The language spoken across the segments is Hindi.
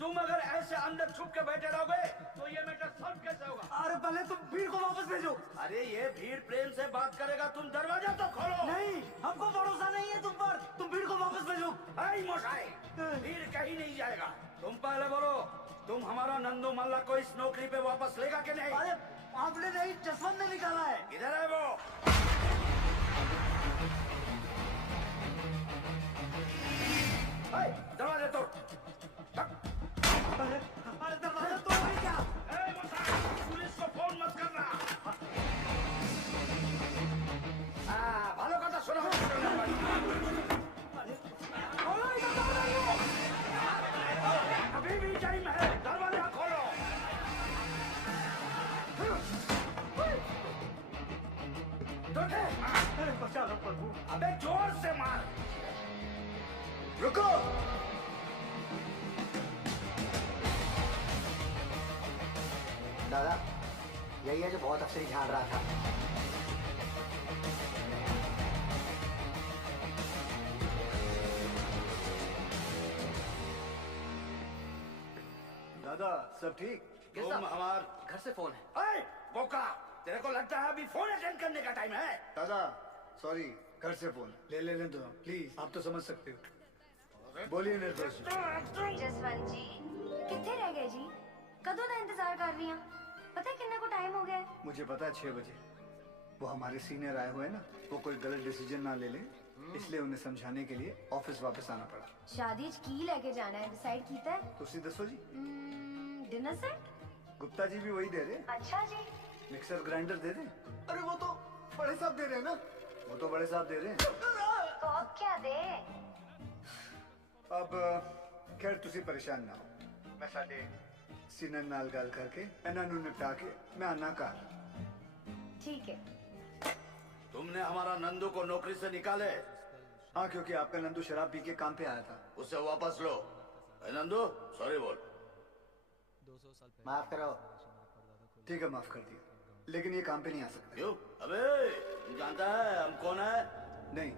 तुम अगर ऐसे अंदर छुप के बैठे रहोगे तो ये मैटर सॉल्व कैसे होगा? अरे पहले तुम भीड़ को वापस भेजो। अरे ये भीड़ प्रेम से बात करेगा, तुम दरवाजा तो खोलो। नहीं, हमको भरोसा नहीं है तुम पर। तुम भीड़ को वापस भेजो। आई मोशाई, भीड़ कहीं नहीं जाएगा। तुम पहले बोलो, तुम हमारा नंदू मल्ला को इस नौकरी पे वापस लेगा कि नहीं? अरे आपने नहीं, जसवंत ने निकाला है। किधर है वो? दरवाजा तोड़। अरे दरवाजा तोड़ नहीं क्या? पुलिस को फोन मत करना। भालो कथा सुनो। अभी भी टाइम है, दरवाजा खोलो। बचा लो प्रभु। अबे जोर से मार। रुको। दादा, यही है जो बहुत अफसरी झाड़ रहा था। दादा सब ठीक? तुम हमार घर से फोन है। अरे बोका, तेरे को लगता है अभी फोन अटेंड करने का टाइम है? दादा सॉरी, घर से फोन ले लेने दो प्लीज, आप तो समझ सकते हो। बोलिए निर्दोष जी। जसवंत जी कितने रह गए जी? कदों का इंतजार कर रही हैं? पता है कितने को टाइम हो गया है? मुझे पता है 6 बजे। वो हमारे सीनियर आए हुए हैं ना, वो कोई गलत डिसीजन ना ले लें, इसलिए उन्हें समझाने के लिए ऑफिस वापस आना पड़ा। शादी की लेके जाना है, डिसाइड कीता है? तो सी दसो जी। Dinner set? गुप्ता जी भी वही दे रहे। अच्छा जी। मिक्सर ग्राइंडर दे दे। अरे वो तो बड़े साहब दे रहे हैं ना। वो तो बड़े साहब दे रहे हैं। तो अब क्या दे? अब खैर तुसी परेशान ना हो, मैं साडे सीनियर नाल गल करके इन्हां नूं निपटा के मैं आना घर। ठीक है। तुमने हमारा नंदू को नौकरी से निकाले? हाँ, क्योंकि आपका नंदू शराब पी के काम पे आया था। उसे वापस लो। नंदू सॉरी बोल। माफ करो। ठीक है, माफ कर दिया, लेकिन ये काम पे नहीं आ सकता। क्यों? अबे तुम जानता है हम कौन है? नहीं।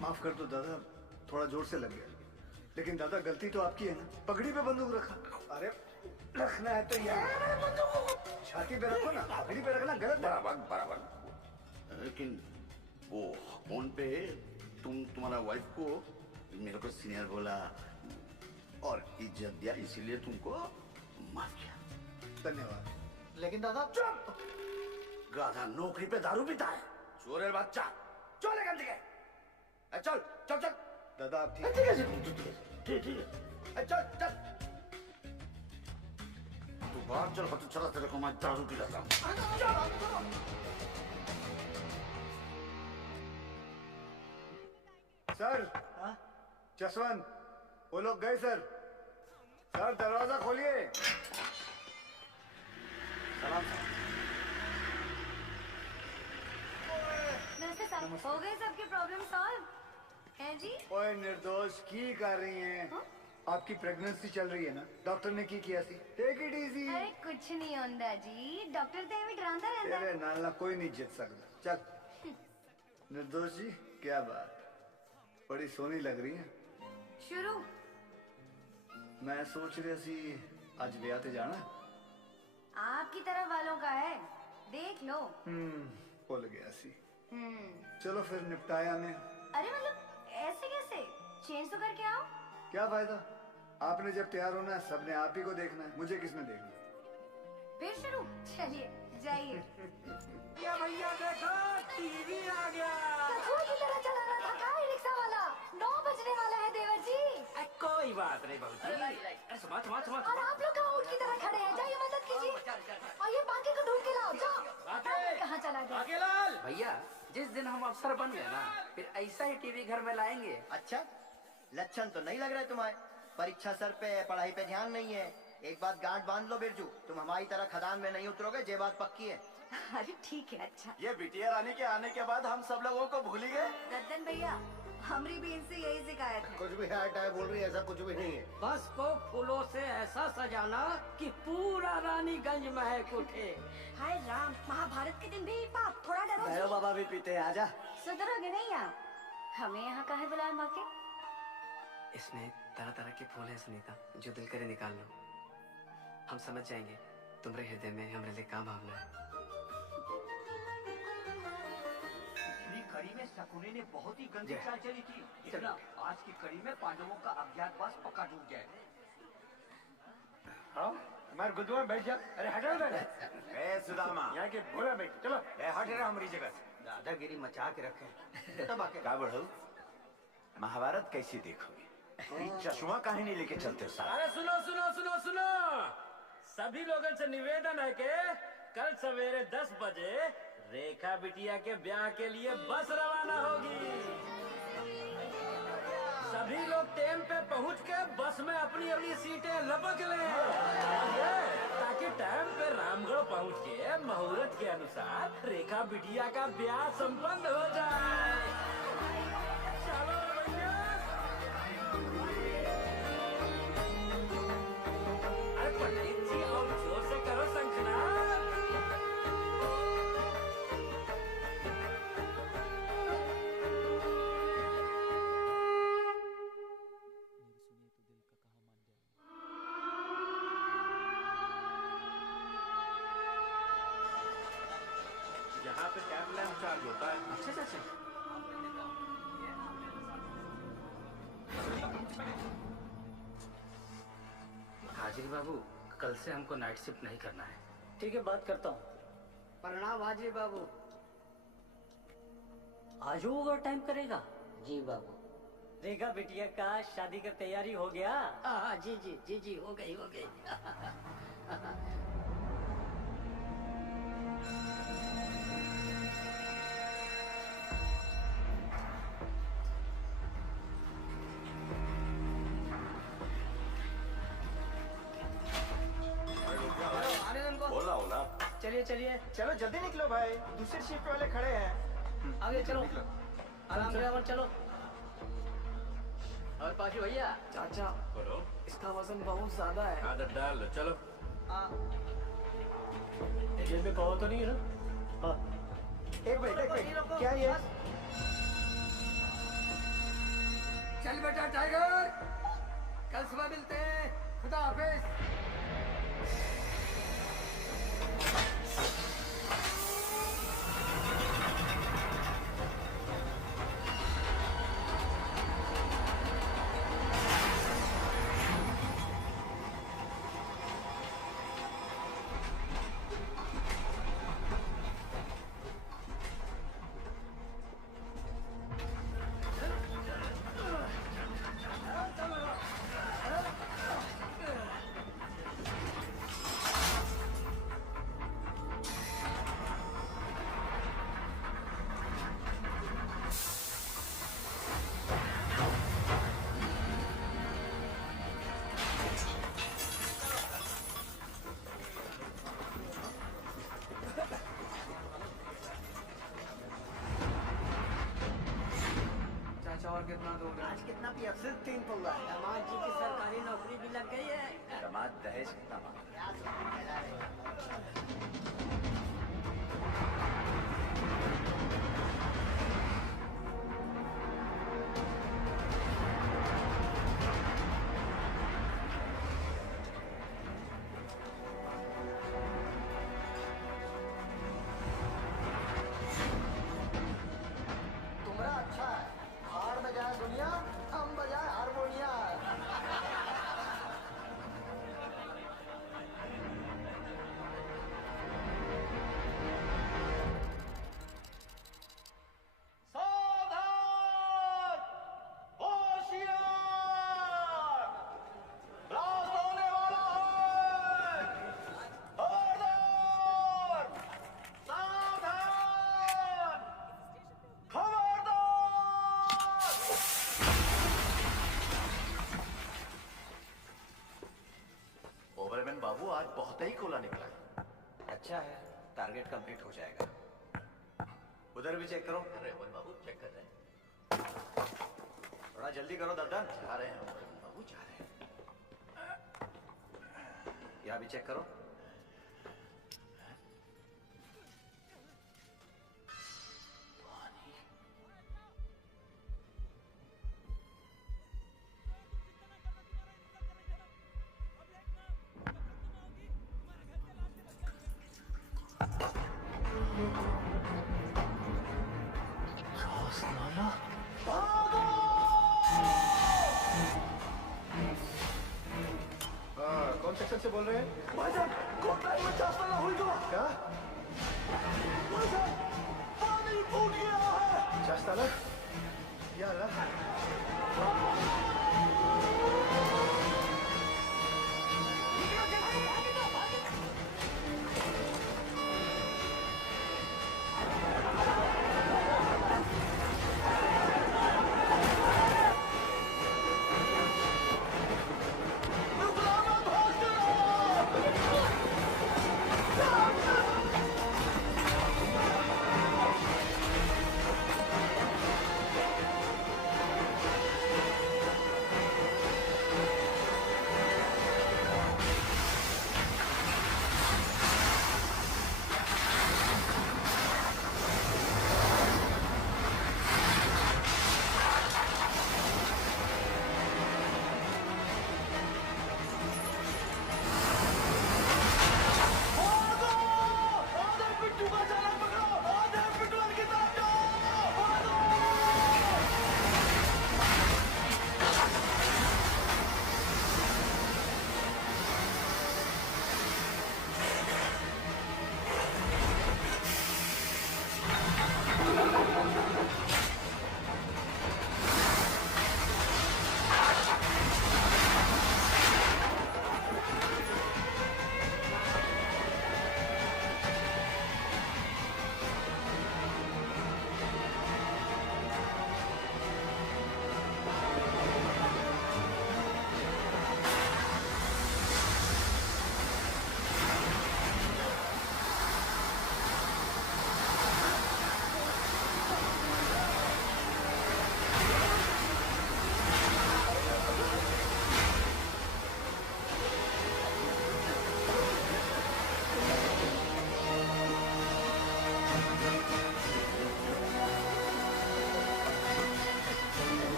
माफ कर दो दादा, थोड़ा जोर से लग गया। लेकिन दादा गलती तो आपकी है ना, पगड़ी पे बंदूक रखा। अरे रखना है तो यार छाती पे रखो ना, पगड़ी पे रखना गलत है। बराबर बराबर। लेकिन वो फोन पे तुम्हारा वाइफ को मेरे को सीनियर बोला और इज्जत दिया, इसीलिए तुमको माफ किया। धन्यवाद। लेकिन दादा। चुप! गाधा नौकरी पे दारू पीता है, चोरेर बच्चा। चल गंदी के। चल चल चल। दादा आप ठीक ठीक है। चल चल। तू बाहर चल, तो चला तेरे को मैं दारू पिलाता हूँ। सर। जसवंत, वो लोग गए सर। सर दरवाजा खोलिए। सलाम सर। नमस्ते सर, हो गए सबके प्रॉब्लम सॉल्व? है जी? ओए निर्दोष की कर रही हैं? हाँ? आपकी प्रेगनेंसी चल रही है ना, डॉक्टर ने की किया सी। Take it easy. अरे कुछ नहीं होता जी, डॉक्टर तो एवं डरांदा रहता तेरे है। नाल ना कोई नहीं जीत सकता। चल निर्दोष जी, क्या बात, बड़ी सोनी लग रही है। शुरू। मैं सोच रही सी आज ब्याह ते जाना। आपकी तरफ वालों का है, देख लो। भूल गया सी। चलो फिर निपटाया ने। अरे मतलब ऐसे कैसे? चेंज तो करके आओ। क्या फायदा, आपने जब तैयार होना है सबने आप ही को देखना है, मुझे किसने देखना है? फिर शुरू। चलिए जाइए। या भैया देखो, टीवी आ गया। कछुआ की तरह चला रहा था का रिक्शा वाला? 9 बजने वाला है देवर जी। कोई बात नहीं बहू जी। अरे सुमा सुमा सुमा। और आप लोग कहाँ ऊँट की तरह खड़े हैं? जाइए मदद कीजिए। और ये बाकी को ढूंढ के लाओ, जाओ। कहाँ चला गया? आकेलाल! भैया जिस दिन हम अफसर बन गए ना, फिर ऐसा ही टीवी घर में लाएंगे। अच्छा, लक्षण तो नहीं लग रहे तुम्हारे। परीक्षा सर पे, पढ़ाई पे ध्यान नहीं है। एक बात गांठ बांध लो बिरजू, तुम हमारी तरह खदान में नहीं उतरोगे, ये बात पक्की है। अरे ठीक है, अच्छा। ये बिटिया रानी के आने के बाद हम सब लोगों को भूल ही गए। दद्दन भैया, हमरी भी इनसे यही शिकायत है। कुछ भी है टाइम बोल रही है, ऐसा कुछ भी नहीं है। बस को फूलों से ऐसा सजाना कि पूरा रानीगंज महक उठे। हाय राम, महाभारत के दिन भी पाप, थोड़ा डरो। बाबा भी पीते हैं, आजा। सुधरोगे नहीं आप? हमें यहाँ काहे बुलाया माँ के? इसमें तरह तरह के फूल हैं सुनीता, जो दिल करे निकाल लो। हम समझ जाएंगे तुम्हारे हृदय में हमारे लिए क्या भावना है। पिछली कड़ी में शकुनी ने बहुत ही गंदी चाल चली थी। इतना आज की कड़ी में पांडवों का अज्ञातवास पक्का डूब जाए। हाँ, हमारे गुद्दू में बैठ जा। अरे हटो उधर। ए सुदामा, यहाँ के भोला बैठ, चलो। ए हट रहा हमारी जगह से। दादागिरी मचा के रखे। तब आके का बढ़ो, महाभारत कैसी देखोगे? कोई चश्मा काहे नहीं लेके चलते हो साहब? अरे सुनो सुनो सुनो सुनो, सभी लोगों से निवेदन है कि कल सवेरे 10 बजे रेखा बिटिया के ब्याह के लिए बस रवाना होगी। सभी लोग टाइम पे पहुंच के बस में अपनी अपनी सीटें लपक लें, ताकि टाइम पे रामगढ़ पहुंच के मुहूर्त के अनुसार रेखा बिटिया का ब्याह संपन्न हो जाए। चलो भैया। अरे पंडित जी और जोर से करो शंखनाद। यहाँ पे कैब लैंप चार्ज होता है। अच्छा अच्छा। हाजिरी बाबू, कल से हमको नाइट शिफ्ट नहीं करना है। ठीक है, बात करता हूँ। प्रणाम हाजी बाबू। आज ओवर टाइम करेगा? जी बाबू। रेखा बिटिया का शादी का तैयारी हो गया? हाँ जी जी जी जी, हो गई हो गई। ओला ओला। चलिए चलिए, चलो जल्दी निकलो भाई, दूसरी शिफ्ट वाले खड़े हैं। आगे चलो, आराम से आराम चलो। और पाशु भैया, चाचा, बोलो। इसका वजन बहुत ज्यादा है। आदत डाल लो, चलो। जेब में कहो तो नहीं है ना? हाँ। एक मिनट, क्या ये? चल बेटा टाइगर, कल सुबह मिलते हैं। खुदा हाफिज। चाचा और कितना दोगे? आज कितना पिया? सिर्फ 3 पल्ला। दामाद जी की सरकारी नौकरी भी लग गई है। दामाद दहेज कितना मांगा? तुम्हारा अच्छा है, हार बजाए दुनिया, हम बजाए हारमोनिया। सावधान! होशियार! ब्लास्ट होने वाला है! खबरदार! सावधान! खबरदार! ओवरमैन बाबू, आज बहुत ही कोला निकला है। अच्छा है, टारगेट कंप्लीट हो जाएगा। उधर भी चेक करो। बाबू चेक कर रहे हैं। थोड़ा जल्दी करो दद्दन। जा रहे हैं बाबू, जा रहे हैं। यहाँ भी चेक करो। कौन सेक्शन से बोल रहे हैं? भाई साहब, कोर्ट लाइन में चास्ता हुई तो क्या? भाई साहब, पानी फूट गया है। चास्ताला? या अल्लाह।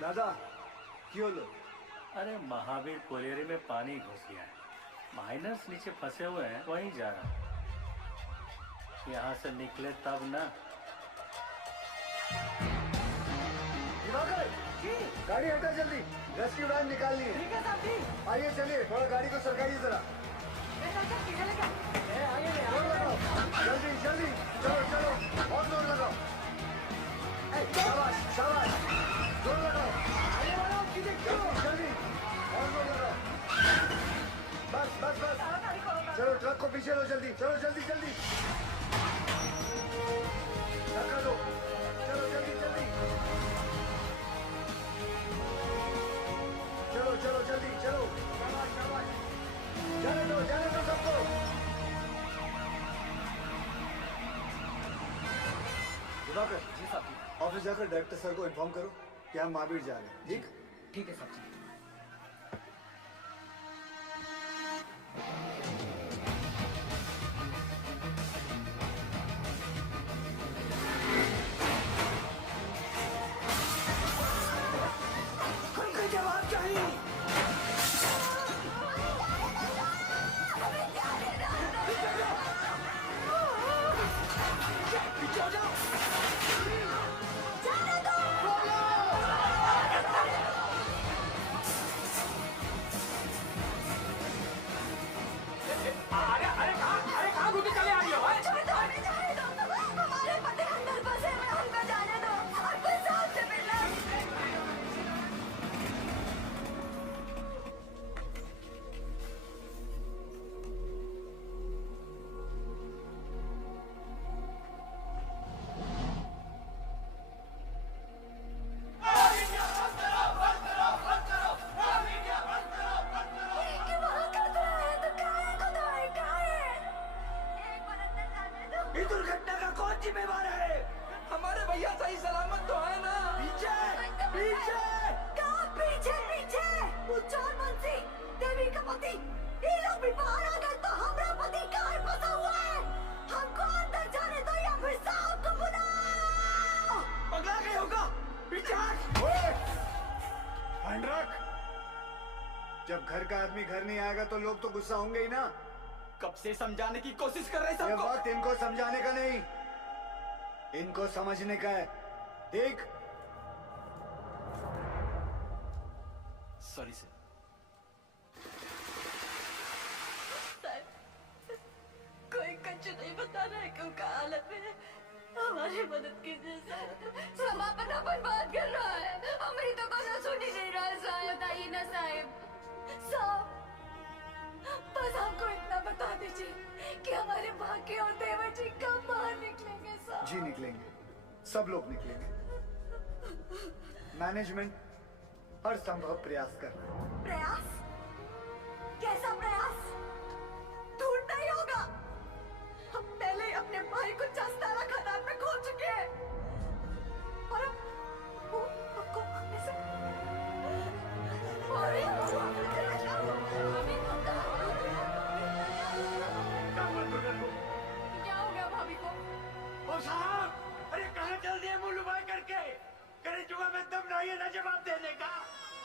दादा क्यों लो? अरे महावीर कोलेरे में पानी घुस गया है। माइनर्स नीचे फंसे हुए हैं, वहीं जा रहा हूं। यहाँ से निकले तब ना। गाड़ी हटा जल्दी, रेस्क्यू वैन निकालनी है। ठीक है साहब जी। आइए चलिए, थोड़ा गाड़ी को सरकाइए जरा। जल्दी जल्दी, चलो चलो, और जोर लगाओ। शाबाश शाबाश, जोर लगाओ। जल्दी जल्दी, और जोर लगाओ। बस बस बस, चलो ट्रक को पीछे लो जल्दी, चलो जल्दी जल्दी। धक्का दो, चलो जल्दी जल्दी। चलो चलो जल्दी चलो, शाबाश शाबाश, जाने दो सबको। दिवाकर जी साहब, ऑफिस जाकर डायरेक्टर सर को इन्फॉर्म करो कि हम महावीर जा रहे हैं। ठीक ठीक है साहब जी। हमको जवाब चाहिए। पीछे हो जाओ। जाने दो। हैंड रख। जब घर का आदमी घर नहीं आएगा तो लोग तो गुस्सा होंगे ही ना। कब से समझाने की कोशिश कर रहे हैं ये सबको। वक्त इनको समझाने का नहीं, इनको समझने का है। देख, सॉरी सर। कोई कुछ नहीं बता रहा है क्यों का हालत में है। हमारी मदद कीजिए सर। समा अपना बर्बाद कर रहा है, हमारी तो कोई सुन ही नहीं रहा है साहब। बताइए ना साहब। साहब बस हमको इतना बता दीजिए कि हमारे भाग्य और देवर जी कब बाहर निकलेंगे साहब। जी निकलेंगे, सब लोग निकलेंगे। मैनेजमेंट हर संभव प्रयास कर रहा है। प्रयास? कैसा प्रयास? ढूंढ नहीं होगा। हम पहले ही अपने भाई को चस्तारा खदान में खो चुके हैं और अब वो हमको अपने से क्या हो गया भाभी को? ओ साहब, अरे कहाँ चल दिए मुंह लुभाई करके? करे जुआ में दम नहीं है ना जवाब देने का।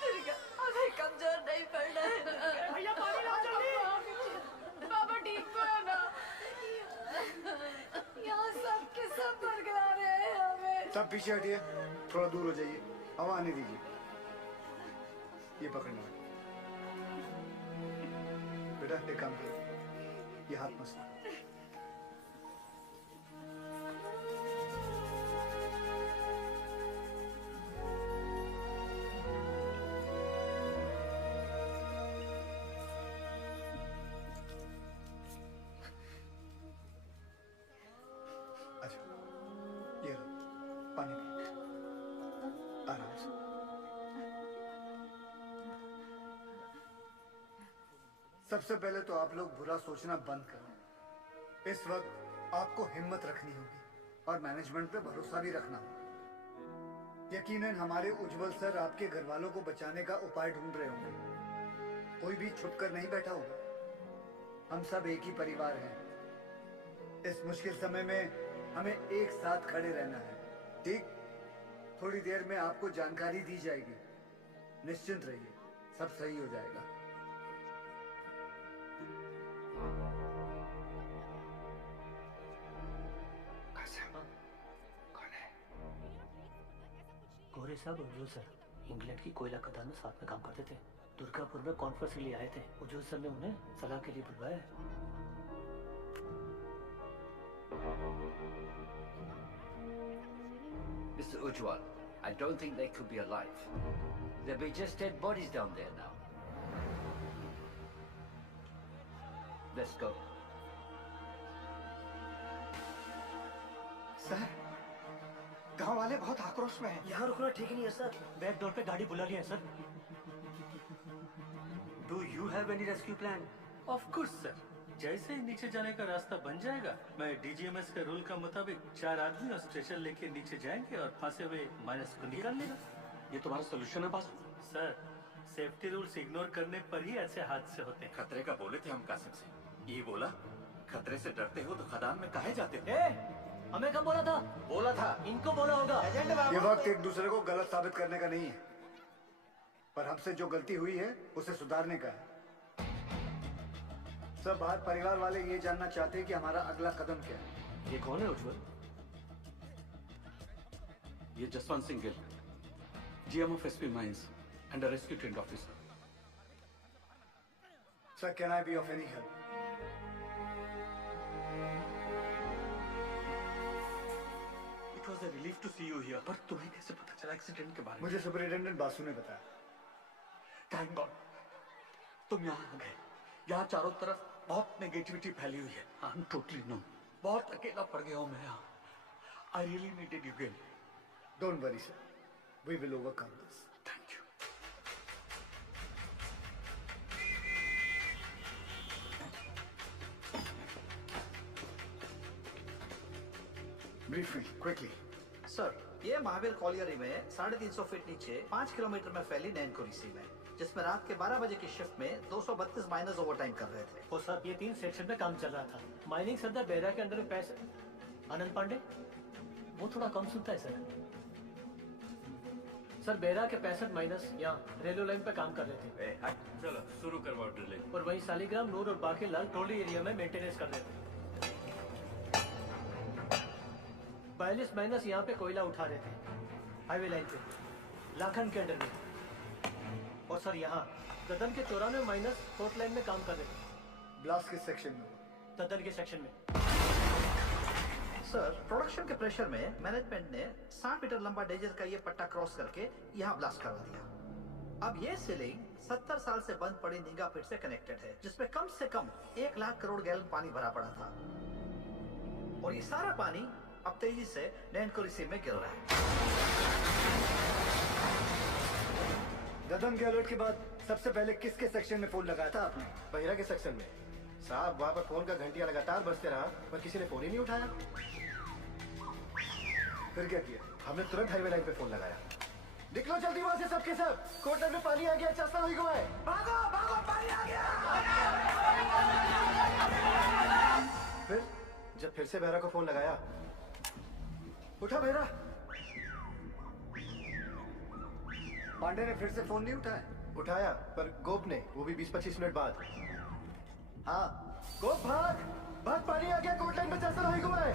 दुर्गा, अभी कमजोर नहीं पड़ना है। भैया पानी ला जल्दी। बाबा ठीक तो है ना? यहाँ सब के सब बरगला रहे हैं हमें। सब पीछे हटिए, थोड़ा दूर हो जाइए, हवा आने दीजिए। ये पकड़ना है बेटा, एक काम करो, ये हाथ मसला। ये लो, पानी पियो, आराम से। सबसे पहले तो आप लोग बुरा सोचना बंद करें। इस वक्त आपको हिम्मत रखनी होगी और मैनेजमेंट पे भरोसा भी रखना होगा। यकीनन हमारे उज्जवल सर आपके घर वालों को बचाने का उपाय ढूंढ रहे होंगे। कोई भी छुप कर नहीं बैठा होगा। हम सब एक ही परिवार हैं। इस मुश्किल समय में हमें एक साथ खड़े रहना है, ठीक? थोड़ी देर में आपको जानकारी दी जाएगी। निश्चिंत रहिए, सब सही हो जाएगा। गोरे साहब उज्जवल सर इंग्लैंड की कोयला खदान में साथ में काम करते थे। दुर्गापुर में कॉन्फ्रेंस के लिए आए थे। उज्जवल सर ने उन्हें सलाह के लिए बुलवाया है। Mr. Ujwal, I don't think they could be alive. There'll be just dead bodies down there now. Let's go. Sir, गांव वाले बहुत आक्रोश में हैं। यहाँ रुकना ठीक नहीं है सर। बैक डोर पे गाड़ी बुला लिया है sir. Do you have any rescue plan? Of course sir. जैसे ही नीचे जाने का रास्ता बन जाएगा, मैं डीजीएमएस के रूल का मुताबिक 4 आदमी और स्टेशन लेके नीचे जाएंगे और फंसे हुए माइनस को निकाल लेगा। ये तुम्हारा सोल्यूशन है boss? Sir, safety rules ignore करने पर ही ऐसे हादसे होते हैं। खतरे का बोले थे हम कासिम से। ये बोला, खतरे से डरते हो तो खदान में काहे जाते हो? हमें कब बोला था? बोला था। इनको बोला होगा। ये वक्त एक दूसरे को गलत साबित करने का नहीं है, पर हमसे जो गलती हुई है उसे सुधारने का है। सब बाहर परिवार वाले ये जानना चाहते हैं कि हमारा अगला कदम क्या है। ये कौन है उज्जवल? ये Jaswant Singh Gill, GM of SP mines and rescue trained officer. Sir, can I be of any help? It was a relief to see you here. पर तुम्हें कैसे पता चला एक्सीडेंट के बारे में? मुझे सुपरिटेंडेंट बासु ने बताया। थैंक गॉड तुम यहाँ आ गए। यहाँ चारों तरफ बहुत नेगेटिविटी फैली हुई है। I am totally no. बहुत अकेला पड़ गया हूँ मैं यहाँ। I really needed you Gill. Don't worry sir, we will overcome this. Thank you. Brief me quickly. Sir, ये महावीर कॉलियरी में 350 फीट नीचे 5 किलोमीटर में फैली नैनकुरी सीम है, जिसमें रात के 12 बजे की शिफ्ट में 232 माइनर्स ओवरटाइम कर रहे थे। वो सर, ये 3 सेक्शन में काम चल रहा था। माइनिंग सरदार बेहरा के अंदर में पैसे आनंद पांडे, वो थोड़ा कम सुनता है सर। सर बेरा के 65 माइनस यहाँ रेलवे लाइन पे काम कर रहे थे। चलो शुरू करवाओ ड्रिलिंग। और वहीं सालीग्राम, नूर और बाकी लाल टोली एरिया में मेंटेनेंस कर रहे थे। 42 माइनस यहाँ पे कोयला उठा रहे थे हाईवे लाइन पे, लाखन के अंडर में। और सर यहाँ ददन के 94 माइनस फोर्थ लाइन में काम कर रहे थे। ब्लास्ट के सेक्शन में? ददन के सेक्शन में। सर प्रोडक्शन के प्रेशर में मैनेजमेंट ने 60 मीटर लंबा डेजर का ये पट्टा क्रॉस करके यहाँ ब्लास्ट करवा दिया। अब ये सीलिंग 70 साल से बंद पड़ी निगाह पिट से कनेक्टेड है, जिसमें कम से कम 1 लाख करोड़ गैलन पानी भरा पड़ा था। और ये सारा पानी अब तेजी से नैनकोरी सी में गिर रहा है। ददन के अलर्ट के बाद सबसे पहले किसके सेक्शन में फोन लगाया था आपने? बहिरा के सेक्शन में। साहब वहाँ पर फोन का घंटिया लगातार बजते रहा पर किसी ने फोन ही नहीं उठाया। फिर क्या किया? हमने तुरंत हाईवे लाइन पे फोन लगाया। निकलो जल्दी वहाँ से सबके सब, कोटर में पानी आ गया, चस्ता हुई को है। भागो भागो, पानी आ गया। फिर जब फिर से बहरा को फोन लगाया, उठा बहरा। पांडे ने फिर से फोन नहीं उठाया? उठाया पर गोप ने, वो भी 20-25 मिनट बाद। हाँ गोप भाग भाग, पानी आ गया, कोट लाइन में चस्ता हुई को है।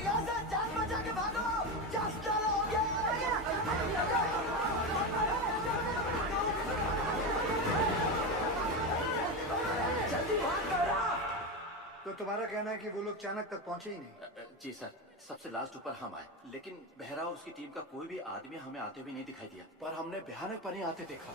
यहाँ से जान बचा के भागो, चस्ता हो गया। जल्दी भाग बहरा। तो तुम्हारा कहना है कि वो लोग चाणक तक पहुंचे ही नहीं? जी सर, सबसे लास्ट ऊपर हम आए, लेकिन बहरा और उसकी टीम का कोई भी आदमी हमें आते हुए नहीं दिखाई दिया, पर हमने भयानक पानी आते देखा।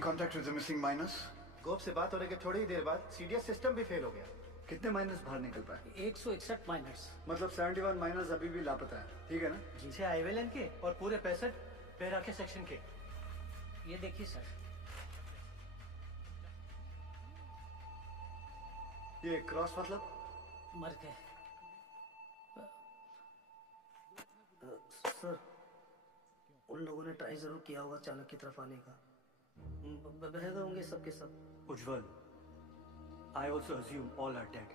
Contact with the missing miners? गोप से बात होने के थोड़ी ही देर बाद सीडीएस सिस्टम भी फेल हो गया। कितने माइनस बाहर निकल पाए? 161 माइनस। मतलब 71 माइनस अभी भी लापता है, ठीक है ना? जी। 6 हाईवे लाइन के और पूरे 65 बेरा के सेक्शन के। ये देखिए सर। ये क्रॉस मतलब? मर गए सर। उन लोगों ने ट्राई जरूर किया होगा चाणक की तरफ आने का। बह गए होंगे सबके सब। उज्जवल, I also assume all are dead.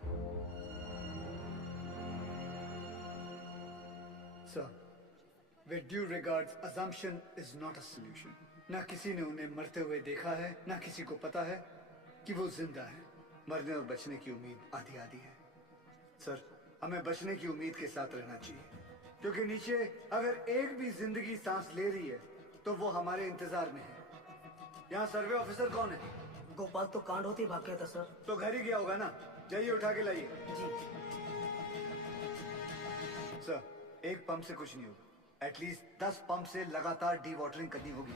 Sir, with due regards, assumption is not a solution. ना किसी ने उन्हें मरते हुए देखा है, ना किसी को पता है कि वो जिंदा है। मरने और बचने की उम्मीद आधी आधी है। सर, हमें बचने की उम्मीद के साथ रहना चाहिए, क्योंकि नीचे अगर एक भी जिंदगी सांस ले रही है तो वो हमारे इंतजार में है। यहाँ सर्वे ऑफिसर कौन है? गोपाल तो कांड होते ही भाग गया था सर। तो घर ही गया होगा ना? जाइए उठा के लाइए। जी। सर, एक पंप से कुछ नहीं होगा, एटलीस्ट 10 पंप से लगातार डी वाटरिंग करनी होगी।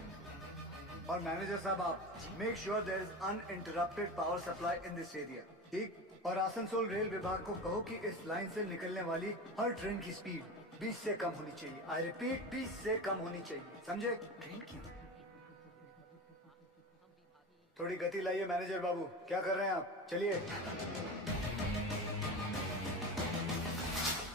और मैनेजर साहब, आप make sure there is uninterrupted power supply in this area, ठीक? और आसनसोल रेल विभाग को कहो कि इस लाइन से निकलने वाली हर ट्रेन की स्पीड 20 से कम होनी चाहिए। आई रिपीट, 20 से कम होनी चाहिए, समझे? ट्रेन की? थोड़ी गति लाइए मैनेजर बाबू, क्या कर रहे हैं आप? चलिए।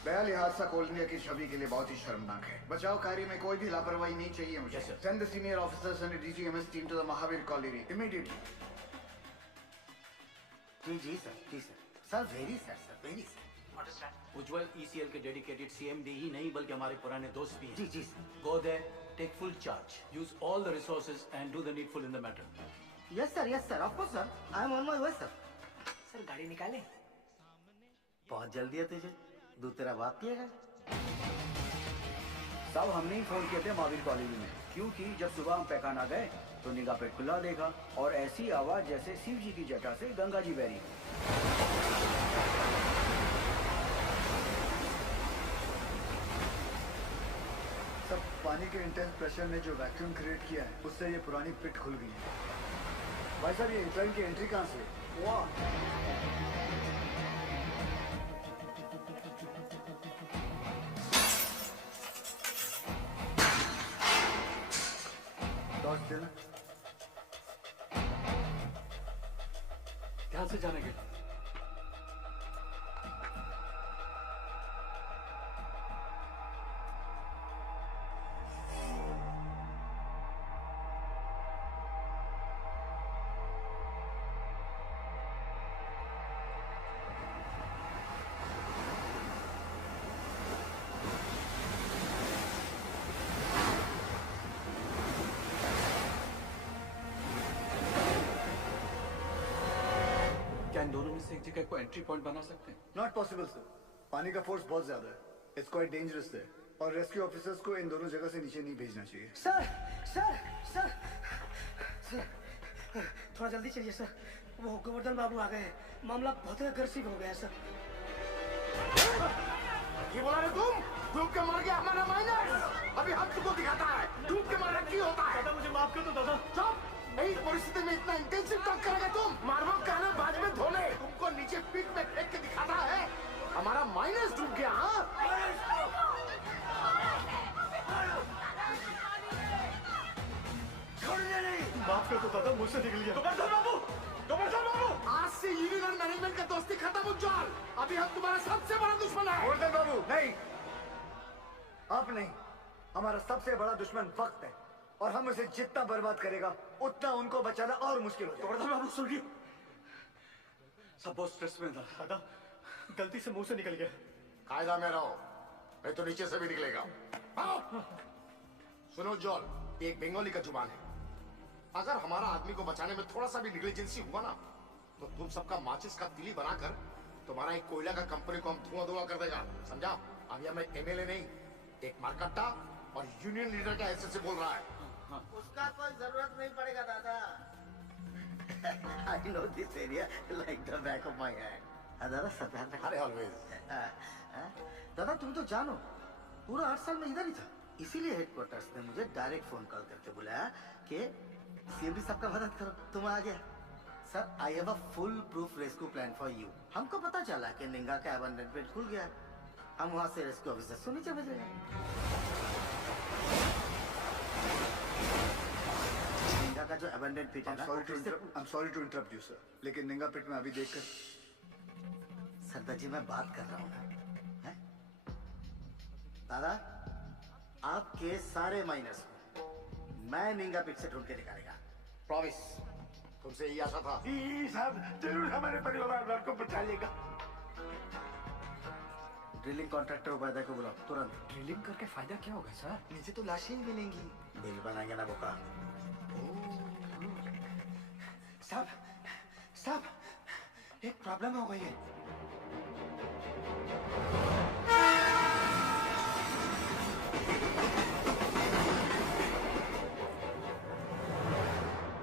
बहरहाल ये हादसा कोल इंडिया की छवि के लिए बहुत ही शर्मनाक है। बचाव कार्य में कोई भी लापरवाही नहीं चाहिए मुझे। Send the senior officers and DGMS team to the Mahavir colony immediately. जी सर, जी sir. Sir very very sir. Ujjwal ECL के डेडिकेटेड सीएमडी ही नहीं बल्कि हमारे पुराने दोस्त भी हैं। जी जी sir. Go there, take full charge, use all the resources and do the needful in the matter. Yes sir, of course sir. I am on my way sir. Sir गाड़ी निकाले। बहुत जल्दी है तुझे, दूध तेरा बाप पिएगा। साहब हमने ही फोन किए थे महावीर कॉलोनी में, क्योंकि जब सुबह हम पैखान आ गए तो निगाह पेट खुला देखा और ऐसी आवाज जैसे शिव जी की जटा से गंगा जी बह रही। सब पानी के इंटेंस प्रेशर ने जो वैक्यूम क्रिएट किया है उससे ये पुरानी पिट खुल गई है। भाई साहब, ये इंक्लाइन की एंट्री कहाँ से? वाह, टॉर्च देना। यहाँ से जाने के। क्या इन दोनों में से एक जगह को एंट्री पॉइंट बना सकते हैं? नॉट पॉसिबल सर, पानी का फोर्स बहुत ज्यादा है, इट्स क्वाइट डेंजरस है, और रेस्क्यू ऑफिसर्स को इन दोनों जगह से नीचे नहीं भेजना चाहिए। सर सर सर सर थोड़ा जल्दी चलिए सर, वो गोवर्धन बाबू आ गए हैं, मामला बहुत ही अग्रेसिव हो गया है सर। ये बोला रे तुम डूब के मर गया हमारा माइनस, अभी हम तुमको दिखाता है डूब के मरना क्यों होता है। दादा मुझे माफ कर दो दादा। चुप, नहीं परिस्थिति में इतना इंटेंसिव टॉक करेगा तुम, मारबो कहना बाद में धोने, तुमको नीचे पीठ में फेंक के दिखाता है हमारा माइनस डूब गया। हाँ छोड़ने नहीं। माफ कर दो दादा, मुझसे निकल गया। गोवर्धन बाबू आज से यूनियन और मैनेजमेंट का दोस्ती खत्म हो जाओ, अभी हम तुम्हारा सबसे बड़ा दुश्मन है। गोवर्धन बाबू नहीं, आप नहीं, हमारा सबसे बड़ा दुश्मन वक्त है, और हम उसे जितना बर्बाद करेगा उतना उनको बचाना और मुश्किल हो जाएगा। गोवर्धन बाबू सुनिए, सब बहुत स्ट्रेस में था। दादा गलती से मुंह से निकल गया। कायदा में रहो, नहीं तो नीचे से भी निकलेगा। सुनो जॉल, ये एक बंगाली का जुबान है, अगर हमारा आदमी को बचाने में थोड़ा सा भी नेग्लिजेंसी हुआ ना, तो तुम सबका माचिस का तिली बनाकर तुम्हारा एक कोयला का कंपनी को हम धुआं धुआं कर देगा, समझा। अभी हमें एमएलए नहीं, एक मारकट्टा और यूनियन लीडर का ऐसे से बोल रहा है। उसका कोई जरूरत नहीं पड़ेगा दादा। I know this area like the back of my hand. दादा सरदार। अरे always। दादा तुम तो जानो, पूरा 8 साल में इधर ही था, इसीलिए हेडक्वार्टर्स ने मुझे डायरेक्ट फोन कॉल करके बुलाया कि सीएमडी साहब का मदद करो, तुम आ गया। Sir I have a full proof rescue plan for you. हमको पता चला कि निंगा का अबंडनमेंट खुल गया, हम वहाँ से रेस्क्यू ऑफिसर को नीचे भेज रहे हैं। निंगा का जो अबंडन पिट है ना, I'm sorry to interrupt you sir, लेकिन निंगा पिट में अभी देखकर। सरदार जी मैं बात कर रहा हूँ ना, हैं? दादा आपके सारे माइनस को मैं निंगा पिट से ढूंढ के निकालेगा, प्रॉमिस। तुमसे यही आशा था। साहब जरूर हमारे परिवार को बचा लेगा। ड्रिलिंग कॉन्ट्रैक्टर उपाध्याय को बुलाओ तुरंत। ड्रिलिंग करके फायदा क्या होगा सर? नीचे तो लाशें ही मिलेंगी, बिल बनाएंगे ना बोका। साहब साहब एक प्रॉब्लम हो गई है।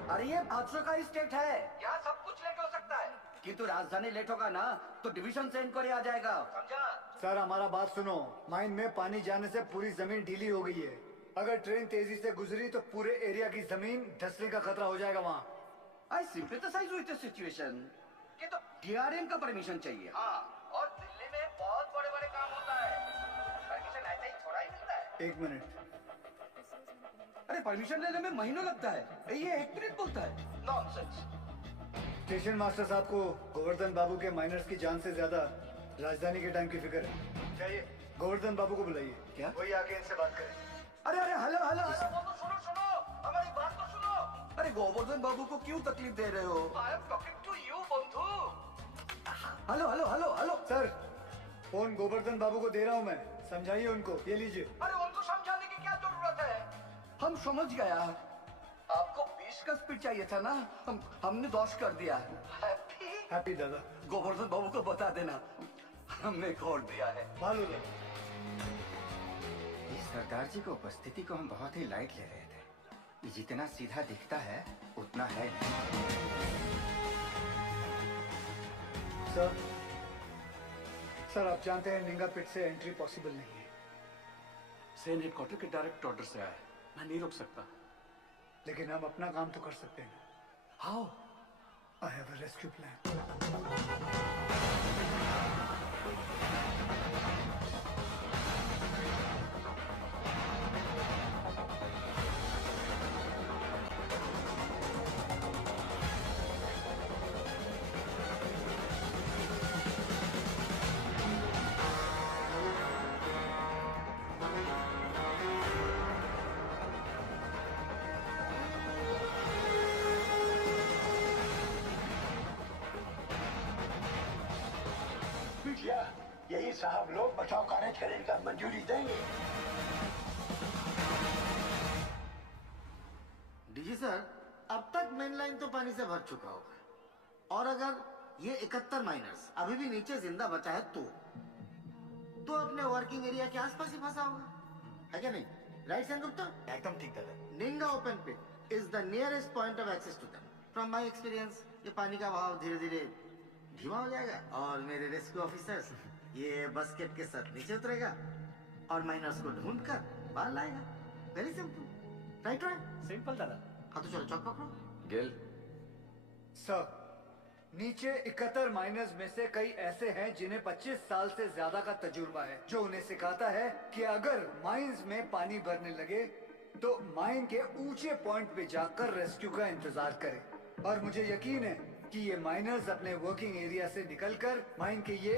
अरे ये बादशाह का स्टेट है, यहाँ सब कुछ लेट हो सकता है, किंतु राजधानी लेट होगा ना तो डिवीजन से इंक्वायरी आ जाएगा, समझा। सर हमारा बात सुनो, माइन में पानी जाने से पूरी जमीन ढीली हो गई है, अगर ट्रेन तेजी से गुजरी तो पूरे एरिया की जमीन धंसने का खतरा हो जाएगा वहाँ। आई सिंपैथाइज विद द सिचुएशन, कि तो डीआरएम का परमिशन चाहिए। हाँ, और दिल्ली में बहुत बड़े बड़े काम होता है, परमिशन ऐसे ही थोड़ा ही मिलता है। 1 मिनट। अरे परमिशन लेने में महीनों लगता है, ये 1 मिनट बोलता है, नॉनसेंस। स्टेशन मास्टर साहब को गोवर्धन बाबू के माइनर्स की जान से ज्यादा राजधानी के टाइम की फिक्र है। चाहिए गोवर्धन बाबू को बुलाइए। क्या? वही आके इनसे बात करें। अरे अरे हेलो हेलो हेलो, सुनो सुनो, हमारी बात तो सुनो। अरे गोवर्धन बाबू को क्यों तकलीफ दे रहे हो? I am talking to you बंधु। Hello hello hello hello. Sir phone Govardhan बाबू को दे रहा हूँ मैं, समझाइए उनको, ये लीजिए। अरे उनको समझाने की क्या जरूरत है, हम समझ गया। आपको 20 का स्पीड चाहिए था ना, हमने 10 कर दिया। हैप्पी दादा। गोवर्धन बाबू को बता देना हमने खोल दिया है। भालू सरदार जी की उपस्थिति को हम बहुत ही लाइट ले रहे थे, ये जितना सीधा दिखता है उतना है नहीं। सर आप जानते हैं निंगा पिट से एंट्री पॉसिबल नहीं है। सेन हेडक्वार्टर के डायरेक्ट ऑर्डर से आया है, मैं नहीं रोक सकता। लेकिन हम अपना काम तो कर सकते हैं। How? I have a rescue plan. बिटिया, यही साहब लोग बचाव कार्य करने का मंजूरी देंगे। डीजी सर, अब तक मेन लाइन तो पानी से भर चुका होगा, और अगर ये 71 माइनर्स अभी भी नीचे जिंदा बचा है तो अपने वर्किंग एरिया के आसपास ही फंसा होगा, है क्या नहीं? राइट सेनगुप्ता? एकदम ठीक दादा। Ninga open pit is the nearest point of access to them. From my experience ये पानी का बहाव धीरे धीरे धीमा हो जाएगा और मेरे रेस्क्यू ऑफिसर्स ये बस्केट के साथ नीचे उतरेगा और माइनर्स को ढूंढ कर बाहर लाएगा। Very simple, right? सिंपल दादा। हाँ तो चलो चौक पकड़ो। गिल सर, नीचे 71 माइनर्स में से कई ऐसे हैं जिन्हें 25 साल से ज्यादा का तजुर्बा है, जो उन्हें सिखाता है कि अगर माइंस में पानी भरने लगे तो माइन के ऊंचे पॉइंट पे जाकर रेस्क्यू का इंतजार करें। और मुझे यकीन है कि ये माइनर्स अपने वर्किंग एरिया से निकलकर माइन के ये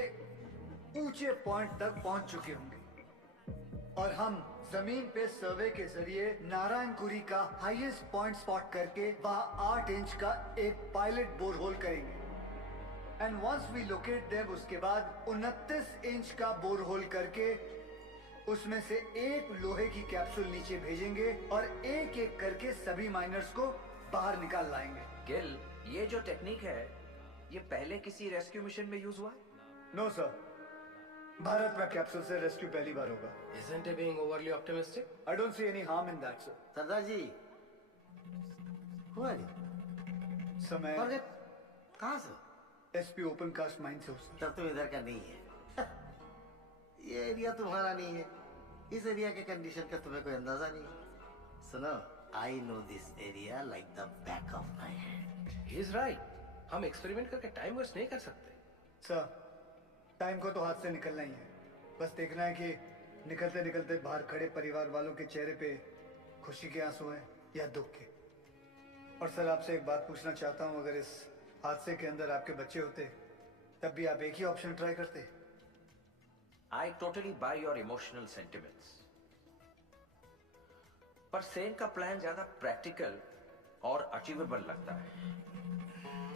ऊंचे पॉइंट तक पहुंच चुके होंगे और हम जमीन पे सर्वे के जरिए नारायणपुरी का हाईएस्ट पॉइंट स्पॉट करके वहां 8 इंच का एक पायलट बोरहोल करेंगे। And once we locate them, उसके बाद 29 इंच का बोरहोल करके उसमें से एक लोहे की कैप्सूल नीचे भेजेंगे और एक एक करके सभी माइनर्स को बाहर निकाल लाएंगे। गिल, ये जो टेक्निक है ये पहले किसी रेस्क्यू मिशन में यूज हुआ है? नो सर, भारत में कैप्सूल से रेस्क्यू पहली बार होगा। Isn't he being overly optimistic? I don't see any harm in that, sir. सरदार जी, हुआ समय कहाँ से? एसपी ओपन कास्ट माइन से हो सर। तब तुम इधर का नहीं है। ये एरिया तुम्हारा नहीं है, इस एरिया के कंडीशन का तुम्हें कोई अंदाजा नहीं है। सुनो, I know this area like the back of my hand. He is right. हम एक्सपेरिमेंट करके टाइम वेस्ट नहीं कर सकते। सर, टाइम को तो हाथ से निकलना ही है, बस देखना है कि निकलते निकलते बाहर खड़े परिवार वालों के चेहरे पे खुशी के आंसू हैं या दुख के। और सर, आपसे एक बात पूछना चाहता हूँ, अगर इस हादसे के अंदर आपके बच्चे होते तब भी आप एक ही ऑप्शन ट्राई करते? I totally buy your emotional sentiments. पर सेन का प्लान ज्यादा प्रैक्टिकल और अचीवेबल लगता है।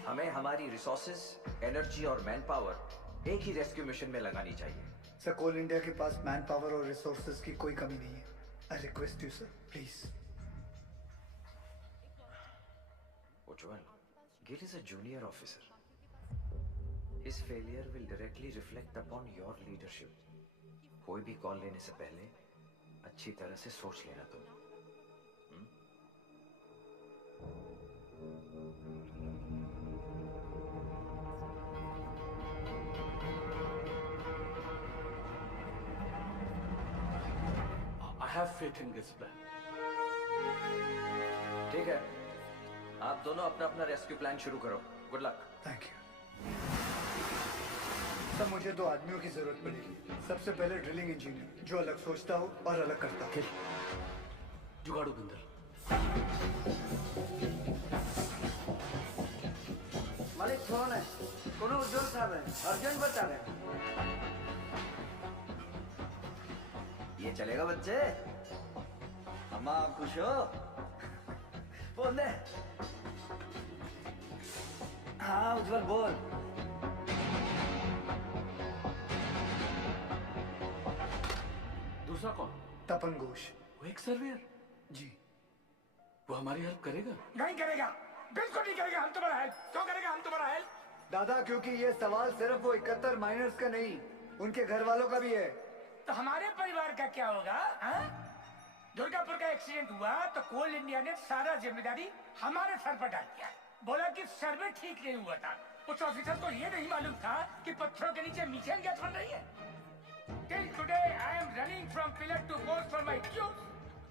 हमें हमारी रिसोर्सेज, एनर्जी और मैन पावर एक ही रेस्क्यू मिशन में लगानी चाहिए। सर, कोल इंडिया के पास मैन पावर और रिसोर्सेज की कोई कमी नहीं है। I request you sir, please. Ujjwal, Gil is a junior officer. His failure will directly reflect upon your leadership. कोई भी कॉल लेने से पहले अच्छी तरह से सोच लेना तुम। I have faith in this plan. ठीक है, आप दोनों अपना अपना रेस्क्यू प्लान शुरू करो। Good luck. Thank you sir. मुझे 2 आदमियों की जरूरत पड़ेगी। सबसे पहले ड्रिलिंग इंजीनियर, जो अलग सोचता हो और अलग करता हो। जुगाड़ू बिंदर। मालिक फोन है, कोनो उज्जवल साहब है, अर्जेंट बता रहे हैं। ये चलेगा बच्चे? अम्मा आप खुश हो? फोन दे। हाँ उज्जवल बोल। दूसरा कौन? तपन घोष। वो एक सर्वेयर? जी। वो हमारी हेल्प करेगा? नहीं करेगा, बिल्कुल नहीं करेगा। हम तुम्हारा हेल्प क्यों करेगा? हम तुम्हारा हेल्प दादा, क्योंकि ये सवाल सिर्फ वो 71 माइनर्स का नहीं, उनके घर वालों का भी है। तो हमारे परिवार का क्या होगा? दुर्गापुर का एक्सीडेंट हुआ तो कोल इंडिया ने सारा जिम्मेदारी हमारे सर पर डाल दिया। बोला कि सर्वे ठीक नहीं हुआ था। उस ऑफिसर को ये नहीं मालूम था कि पत्थरों के नीचे मीथेन गैस बन रही है। Till today I am running from pillar to post for my dues.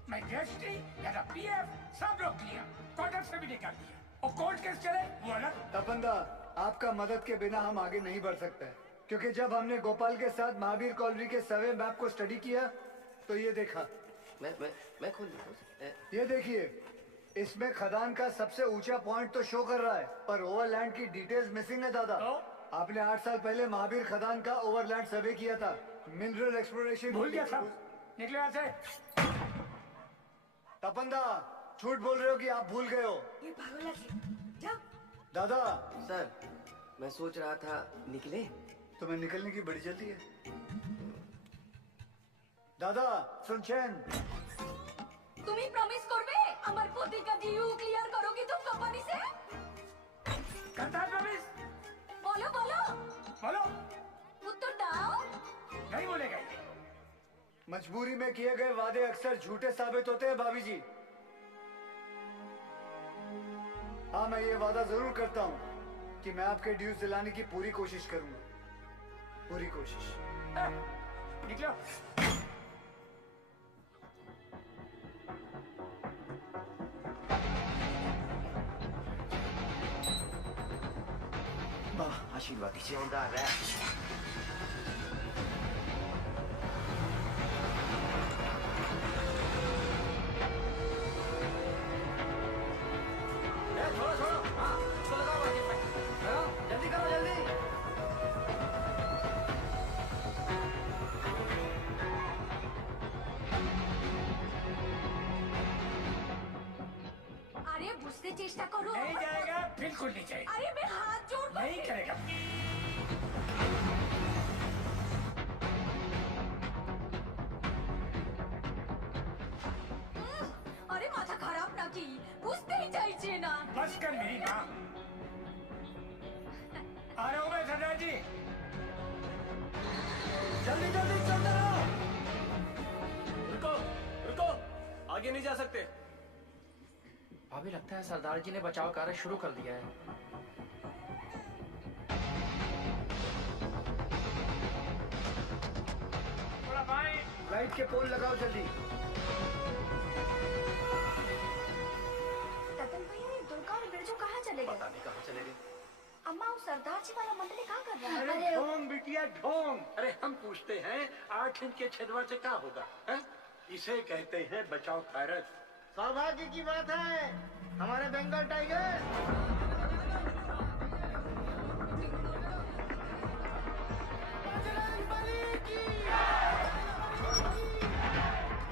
My GST, मेरा PF सब रोक लिया, क्वार्टर से भी निकाल दिया। और कोर्ट केस चले वो अलग। तपंदा, आपका मदद के बिना हम आगे नहीं बढ़ सकते, क्योंकि जब हमने गोपाल के साथ महावीर कॉलोनी के सर्वे मैप को स्टडी किया तो ये देखा। मैं खोल दूं। ये देखिए, इसमें खदान का सबसे ऊंचा पॉइंट तो शो कर रहा है, पर ओवरलैंड की डिटेल्स मिसिंग है दादा। आपने 8 साल पहले महावीर खदान का ओवरलैंड सर्वे किया था। मिनरल एक्सप्लोरेशन भूल गया सब। निकले यहाँ से। तपंदा, झूठ बोल रहे हो कि आप भूल गए हो? ये पागल है। जाओ। दादा। सर, मैं सोच रहा था निकले, तुम्हें निकलने की बड़ी जल्दी है। दादा सुनचेन, তুমি প্রমিস করবে আমার প্রতিটা ডিউ ক্লিয়ার করো কি তুমি কোম্পানি से करता है प्रॉमिस? बोलो बोलो बोलो। उत्तर दाओ। नहीं बोलेगा ये। मजबूरी में किए गए वादे अक्सर झूठे साबित होते हैं भाभी जी। हाँ, मैं ये वादा जरूर करता हूँ कि मैं आपके ड्यूज दिलाने की पूरी कोशिश करूंगा, पूरी कोशिश। निकलो। बाबा आशीर्वाद दीजिए। छोड़ो छोड़ो, हाँ इसको लगाओ बाकी पे। लगाओ, जल्दी करो जल्दी। আরে বুঝতে চেষ্টা করো। नहीं जाएगा, बिल्कुल नहीं जाएगा। আরে मैं हाथ जोड़ नहीं करेगा। আরে মাথা খারাপ নাকি? বুঝতেই চাইছে না। बस कर मेरी माँ। आ रहा हूँ मैं सरदार जी। जल्दी जल्दी चलते रहो। रुको रुको, आगे नहीं जा सकते। भाभी लगता है सरदार जी ने बचाव कार्य शुरू कर दिया है। थोड़ा बाएं। लाइट के पोल लगाओ जल्दी। रतन भैया ये दुर्गा और बिरजू कहाँ चले गए? पता नहीं कहाँ चले गए। अम्मा वो सरदार जी वाला मंडली कहाँ कर रहा है? अरे ढोंग बिटिया ढोंग। अरे हम पूछते हैं 8 इंच के छदवा से क्या होगा है? इसे कहते हैं बचाव कार्य। सौभाग्य की बात है हमारे बंगाल टाइगर।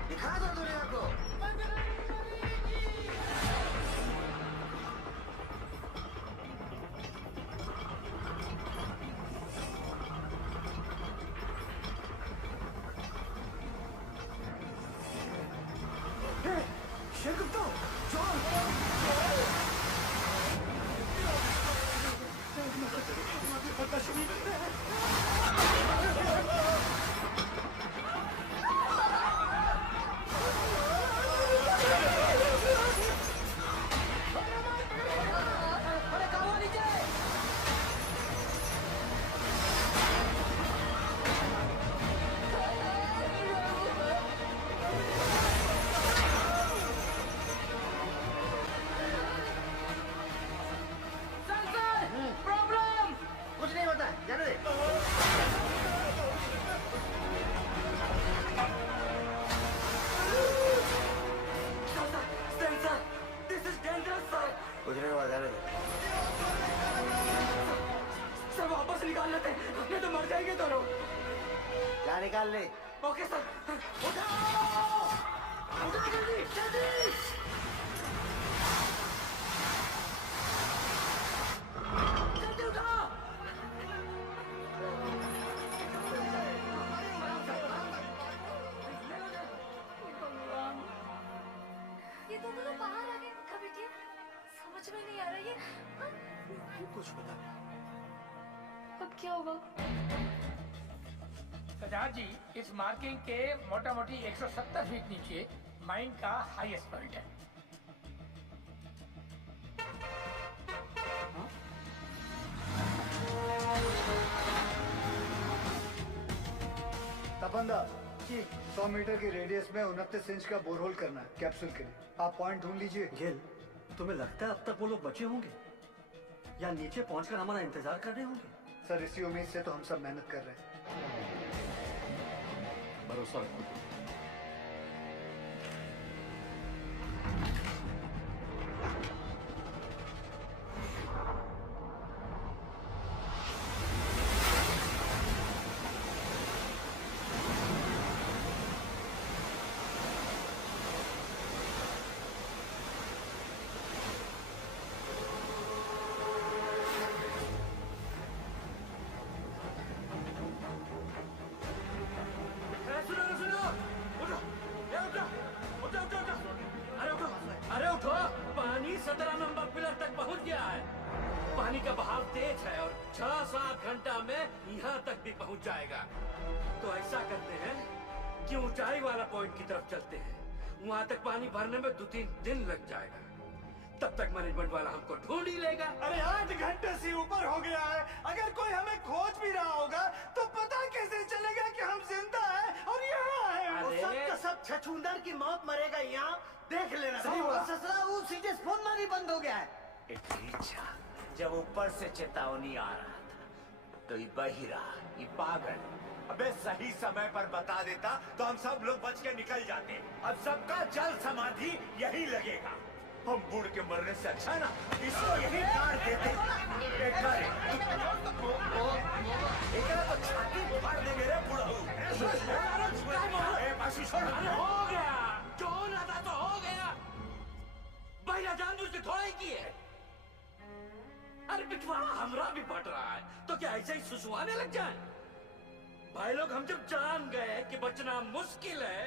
दिखा दो दुनिया को। कुछ नहीं होता है, जाने दे। कुछ नहीं हुआ, जाने दे। सर वापस निकाल लेते हैं, नहीं तो मर जाएंगे दोनों। क्या निकाल ले? Okay sir. उठाओ! उठाओ जल्दी जल्दी। जल्दी उठाओ। भगवान, ये दोनों तो बाहर आ गए। कभी क्या समझ में नहीं आ रहा ये। कुछ पता अब क्या होगा? सरदार जी, इस मार्किंग के मोटा मोटी 170 फीट नीचे माइन का हाईएस्ट पॉइंट है। तपंदा 100 मीटर की रेडियस में 29 इंच का बोरहोल करना है कैप्सूल के लिए। आप पॉइंट ढूंढ लीजिए। गेल, तुम्हें लगता है अब तक वो लोग बचे होंगे या नीचे पहुंचकर हमारा इंतजार कर रहे होंगे? सर इसी उम्मीद से तो हम सब मेहनत कर रहे हैं। भरोसा रखो। 6-7 घंटा में यहाँ तक भी पहुँच जाएगा। तो ऐसा करते हैं कि ऊंचाई वाला पॉइंट की तरफ चलते हैं। वहाँ तक पानी भरने में 2-3 दिन लग जाएगा। तब तक मैनेजमेंट वाला हमको ढूंढ ही लेगा। अरे 8 घंटे से ऊपर हो गया है। अगर कोई हमें खोज भी रहा होगा तो पता कैसे चलेगा कि हम जिंदा हैं और यहाँ हैं? वो सब का सब छछूंदर की मौत मरेगा यहाँ, देख लेना। सही बोला। ससुरा वो सीधे फोन मारी बंद हो गया है। इच्छा जब ऊपर से चेतावनी आ रहा था तो ये बहिरा, ये पागल अबे सही समय पर बता देता तो हम सब लोग बच के निकल जाते। अब सबका जल समाधि यही लगेगा। हम बूढ़ के मरने से अच्छा ना इसको यही काट देते। एकरा तो छाती फाड़ देंगे रे बुढ़ऊ। हो गया, जो होना था तो हो गया। भैया जानबूझ के थोड़ा ही किए। अरे पिछवाड़ा हमरा भी फट रहा है तो क्या ऐसे ही सुसुआने लग जाए? भाई लोग हम जब जान गए कि बचना मुश्किल है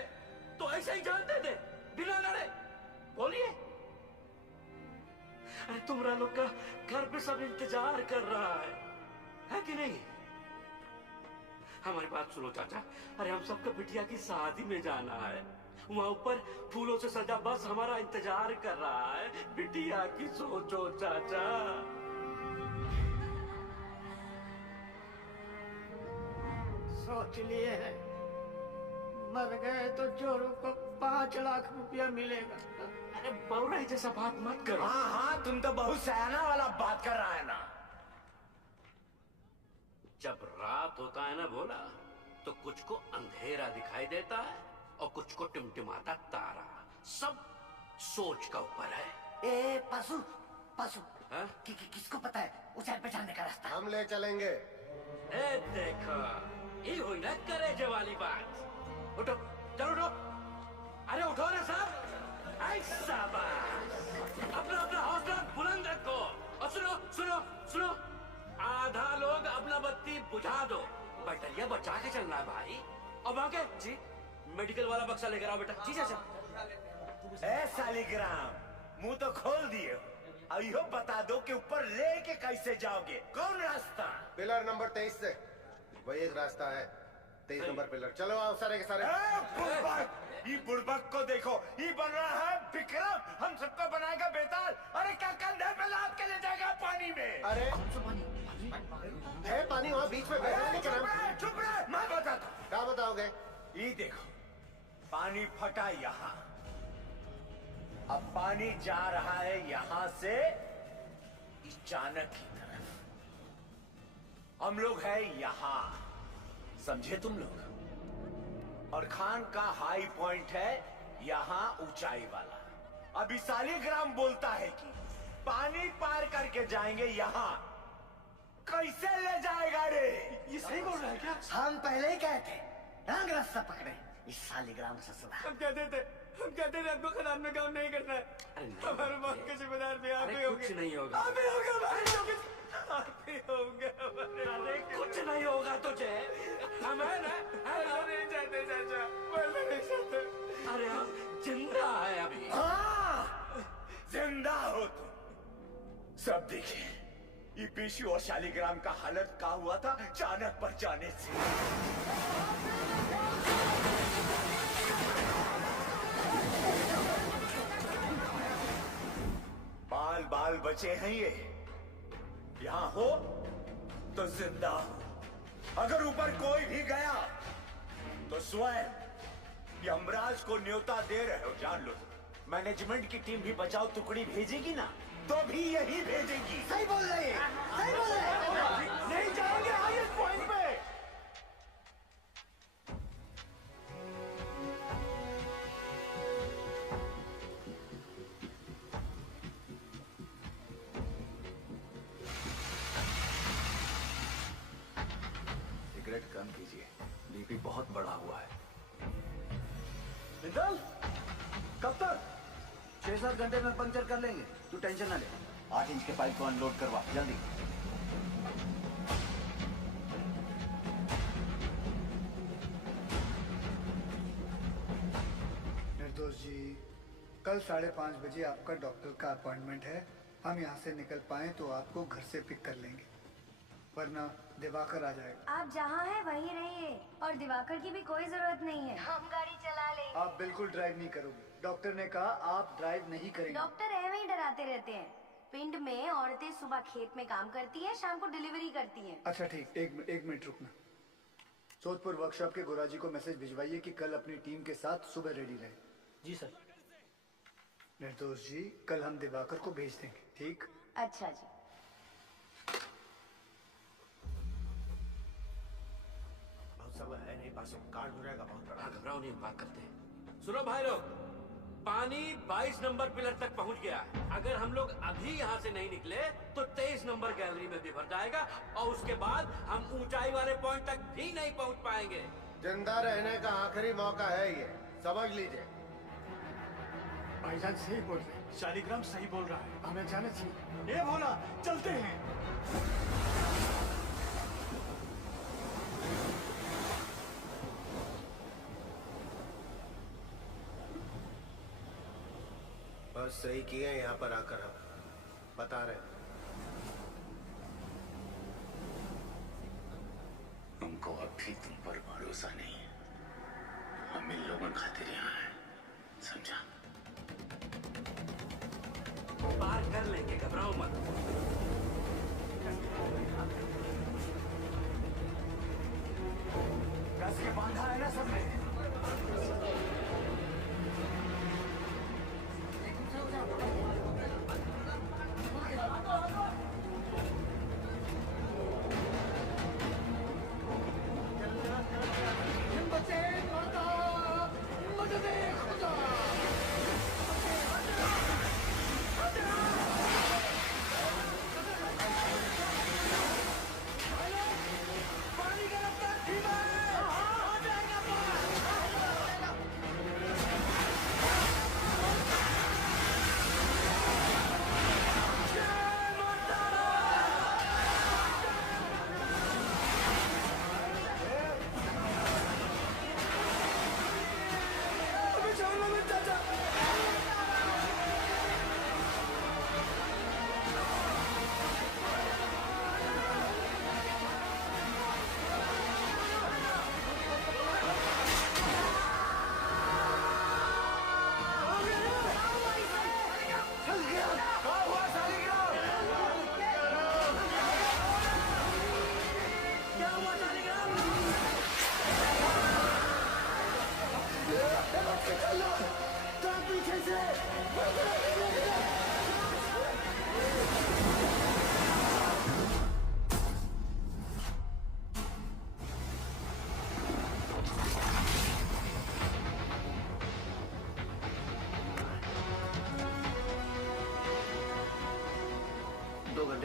तो ऐसे ही जान दे दे बिना लड़े। बोलिए। अरे तुमरा लोग का घर पे सब इंतजार कर रहा है कि नहीं? हमारी बात सुनो चाचा। अरे हम सबको बिटिया की शादी में जाना है। वहाँ ऊपर फूलों से सजा बस हमारा इंतजार कर रहा है। बिटिया की सोचो चाचा। सोच लिए हैं, मर गए तो जोरू को 5 लाख रुपया मिलेगा। अरे बौरा जैसा बात मत करो। हाँ हाँ तुम तो बहुत सयाना वाला बात कर रहा है ना। जब रात होता है ना भोला तो कुछ को अंधेरा दिखाई देता है और कुछ को टिमटिमाता तारा। सब सोच का ऊपर है। ए पशु पशु किसको पता है ऊंचाई पे जाने का रास्ता? हम ले चलेंगे। ए देखो ये हुई ना करेजे वाली बात। उठो चलो उठो। अरे उठो ना साहब। ऐसा बात अपना अपना हौसला बुलंद रखो। और सुनो सुनो सुनो, आधा लोग अपना बत्ती बुझा दो। बैटरिया बचा के चलना है भाई। और वहाँ के जी मेडिकल वाला बक्सा लेकर आओ बेटा। जी चाचा। ए सालिग्राम मुंह तो खोल दिए हो। अब यो बता दो कि ऊपर लेके कैसे जाओगे? कौन रास्ता? पिलर नंबर 23 से वही एक रास्ता है। 23 नंबर पिलर। चलो आओ सारे के सारे। ये बुड़बक को देखो, ये बन रहा है विक्रम। हम सबको बनाएगा बेताल। अरे क्या कंधे पे लाद के ले जाएगा पानी में? अरे है पानी वहाँ बीच में बह रहा है। चुप रहे, मैं बताता हूँ। क्या बताओगे? ये देखो पानी फटा यहाँ। अब पानी जा रहा है यहाँ से इस चाणक की तरफ। हम लोग हैं यहाँ, समझे तुम लोग? और खान का हाई पॉइंट है यहाँ ऊंचाई वाला। अभी सालिग्राम बोलता है कि पानी पार करके जाएंगे यहाँ। कैसे ले जाएगा रे? ये सही बोल रहा है क्या? हम पहले ही कहे थे रंग रास्ता पकड़े। इस सालिग्राम ससुरा हम कहते थे आपको खदान में काम नहीं करना है। हमारे बाप के जिम्मेदार भी आप ही होंगे। कुछ नहीं होगा। आप ही होंगे हमारे आप ही होंगे हमारे। अरे कुछ नहीं होगा तुझे। हम है ना? मरना नहीं चाहते चाचा, मरना नहीं चाहते। अरे हम जिंदा है अभी। हाँ जिंदा हो तुम। सब देखिए ये पेशी और शालिग्राम का हालत क्या हुआ था चाणक पर जाने से। बाल बाल बचे हैं ये। यहाँ हो तो जिंदा हो। अगर ऊपर कोई भी गया तो स्वयं यमराज को न्योता दे रहे हो, जान लो। मैनेजमेंट की टीम भी बचाओ टुकड़ी भेजेगी ना तो भी यही भेजेगी। सही बोल रहे हैं, सही बोल रहे हैं। नहीं जाएंगे हाईएस्ट पॉइंट पे। सिगरेट कम कीजिए, बीपी बहुत बढ़ा हुआ है। बिंदल कब तक? 6-7 घंटे में पंक्चर कर लेंगे, तू टेंशन ना ले। 8 इंच के पाइप को अनलोड करवा जल्दी। निर्दोष जी, कल 5:30 बजे आपका डॉक्टर का अपॉइंटमेंट है। हम यहाँ से निकल पाए तो आपको घर से पिक कर लेंगे। वरना दिवाकर आ जाएगा। आप जहाँ हैं वहीं रहिए और दिवाकर की भी कोई जरूरत नहीं है, हम गाड़ी चला लेंगे। आप बिल्कुल ड्राइव नहीं करोगे, डॉक्टर ने कहा आप ड्राइव नहीं करेंगे। डॉक्टर ऐਵੇਂ ही डराते रहते हैं। पिंड में औरतें सुबह खेत में काम करती हैं, शाम को डिलीवरी करती हैं। अच्छा ठीक, एक मिनट रुकना। सोदपुर वर्कशॉप के गोराजी को मैसेज भिजवाइए कि कल अपनी टीम के साथ सुबह रेडी रहे। जी सर। निर्दोष जी, कल हम दिवाकर को भेज देंगे, ठीक? अच्छा जी। बहुत सब है नहीं, पास कार्ड हो जाएगा बहुत बड़ा। घबराओ नहीं, हम बात करते हैं। सुनो भाई लोग, पानी 22 नंबर पिलर तक पहुंच गया है। अगर हम लोग अभी यहाँ से नहीं निकले तो 23 नंबर गैलरी में भी भर जाएगा और उसके बाद हम ऊंचाई वाले पॉइंट तक भी नहीं पहुंच पाएंगे। जिंदा रहने का आखिरी मौका है ये, समझ लीजिए। भाईजान सही बोल रहे हैं, शालिग्राम सही बोल रहा है। हमें जाना चाहिए। ये भोला, चलते हैं। बस सही किया यहाँ पर आकर हम बता रहे हैं। हमको अब भी तुम पर भरोसा नहीं है। हम इन लोगों खातिर यहाँ हैं, समझा? पार कर लेंगे, घबराओ मत। कस के बांधा है ना सबने।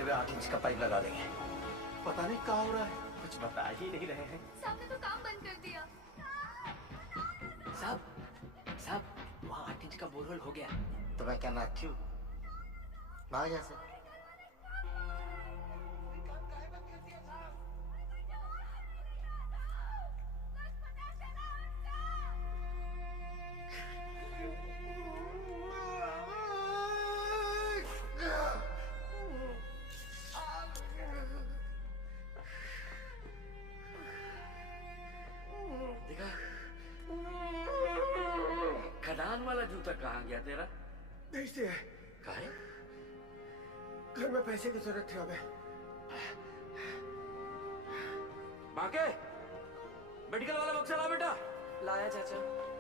पे 8 इंच का पाइप लगा देंगे। पता नहीं क्या हो रहा है, कुछ बता ही नहीं रहे हैं। साहब ने तो काम बंद कर दिया। साहब वहाँ 8 इंच का बोरवेल हो गया। तो मैं क्या नाचू? भाग यहाँ से। खदान वाला जूता कहाँ गया तेरा? भेजते हैं। काहे? घर में पैसे की जरूरत थी अबे। बाके मेडिकल वाला बक्सा ला बेटा। लाया चाचा।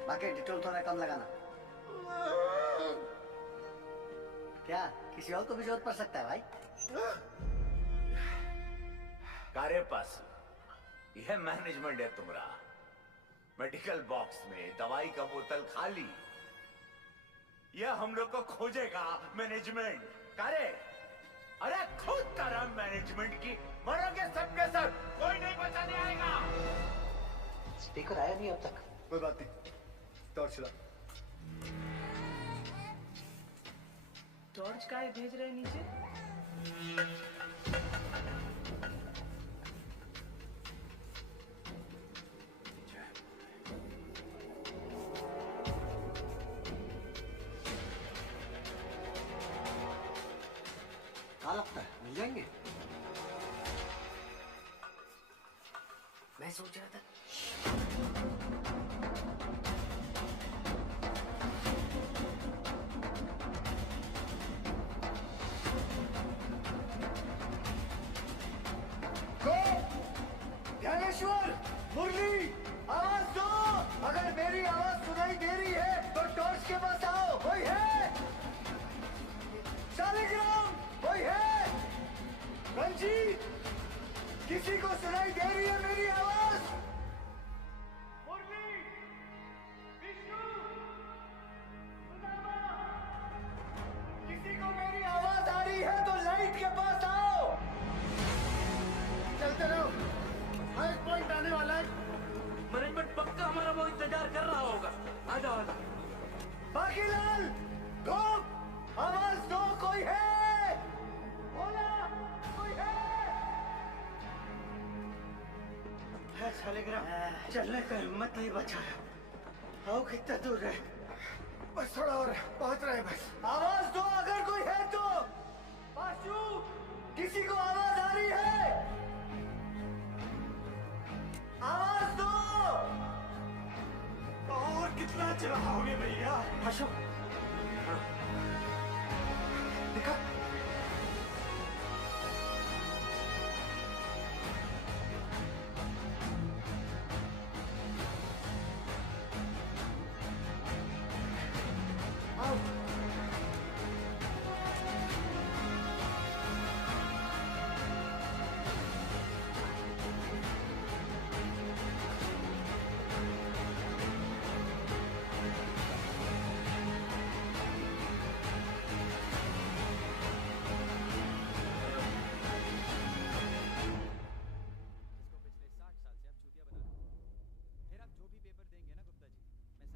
बाकी डिटोल थोड़ा कम लगाना। क्या किसी और को भी जरूरत पड़ सकता है भाई? कारे पास यह मैनेजमेंट है तुम्हारा। मेडिकल बॉक्स में दवाई का बोतल खाली, यह हम लोग को खोजेगा मैनेजमेंट। कारे अरे खुद करा मैनेजमेंट की, मरोगे सबके सब, कोई नहीं बचाने आएगा। स्पीकर आया नहीं अब तक। कोई बात नहीं, टॉर्च चला। टॉर्च का भेज रहे हैं नीचे। क्या लगता है मिल जाएंगे? मैं सोच रहा था ज्ञानेश्वर, मुरली, आवाज दो। अगर मेरी आवाज सुनाई दे रही है तो टॉर्च के पास आओ। कोई है? शालिग्राम, कोई है? रंजीत, किसी को सुनाई दे रही है मेरी आवाज? मुरली, विष्णु, सुदामा, किसी को मेरी आवाज आ रही है तो लाइट के पास आओ। चलते रहो, एक पॉइंट आने वाला है। मैनेजमेंट पक्का हमारा वो इंतजार कर रहा होगा। आ जाओ आ जाओ। बाकीलाल, घूम, आवाज दो। कोई है? बोला, कोई है? शालिग्राम, चलने का हिम्मत नहीं बचा है। आओ, कितना दूर है? बस थोड़ा और, पहुंच रहे बस। आवाज दो अगर कोई है तो। पाशु, किसी को आवाज आ रही है? आवाज दो। और कितना चलाओगे भैया? अशोक, दिखा। आओ।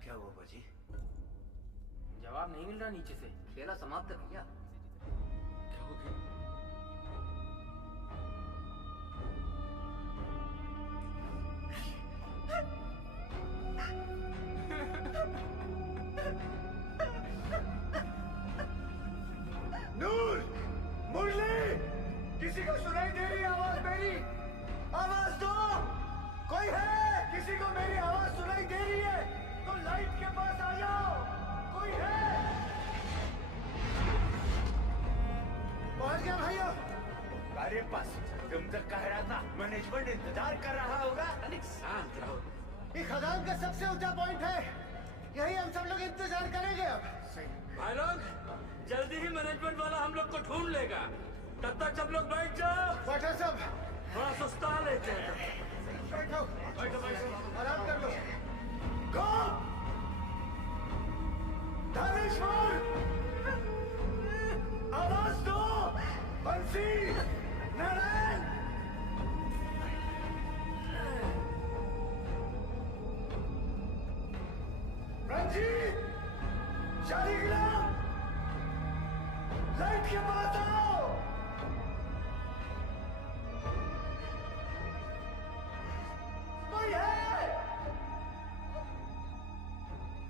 क्या हुआ बाजी? जवाब नहीं मिल रहा नीचे से। खेला समाप्त है भैया। क्या हो गया? नूर, मुरली, किसी को सुनाई दे रही आवाज मेरी? आवाज दो। कोई है? किसी को मेरी आवाज सुनाई दे रही है तो लाइट के पास आ जाओ। कोई है? पहुंच गया भैया। अरे बस, तुम तक कह रहा था मैनेजमेंट इंतजार कर रहा होगा। अरे शांत रहो। ये खदान का सबसे ऊंचा पॉइंट है, यही हम सब लोग इंतजार करेंगे अब। भाई लोग, जल्दी ही मैनेजमेंट वाला हम लोग को ढूंढ लेगा। तब तक सब लोग बैठ जाओ। बैठो सब। थोड़ा सुस्ता लेते हैं। बैठो बैठो बैठो, आराम कर लो। गो, धनेश्वर, आवाज दो। बंसी, नारायण, रंजीत, शालिग्राम, लाइट के पास आओ। कोई है?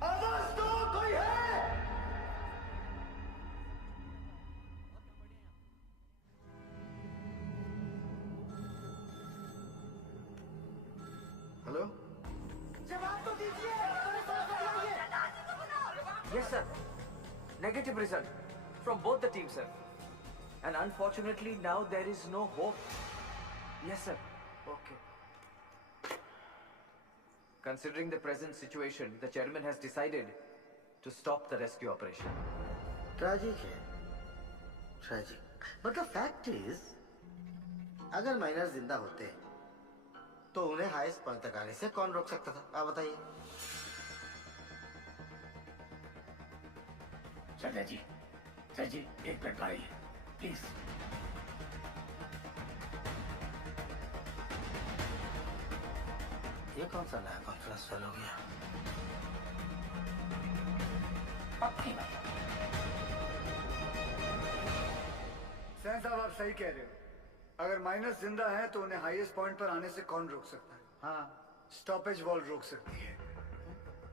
आवाज दो। कोई है? हेलो, जवाब तो दीजिए। Yes, sir. Negative result from both the teams, sir. And unfortunately, now there is no hope. Yes, sir. Okay. Considering the present situation, the chairman has decided to stop the rescue operation. Tragic है, ट्रैजिक। मतलब फैक्ट इज, अगर माइनर जिंदा होते तो उन्हें हाईएस्ट पॉइंट तक आने से कौन रोक सकता था? आप बताइए। सर जी, एक मिनट आइए प्लीज। ये कौन सा नया कॉन्फ्रेंस फेल हो गया? पक्की बात। सैन साहब, आप सही कह रहे हो। अगर माइनस जिंदा है तो उन्हें हाईएस्ट पॉइंट पर आने से कौन रोक सकता है? हाँ, स्टॉपेज वॉल रोक सकती है।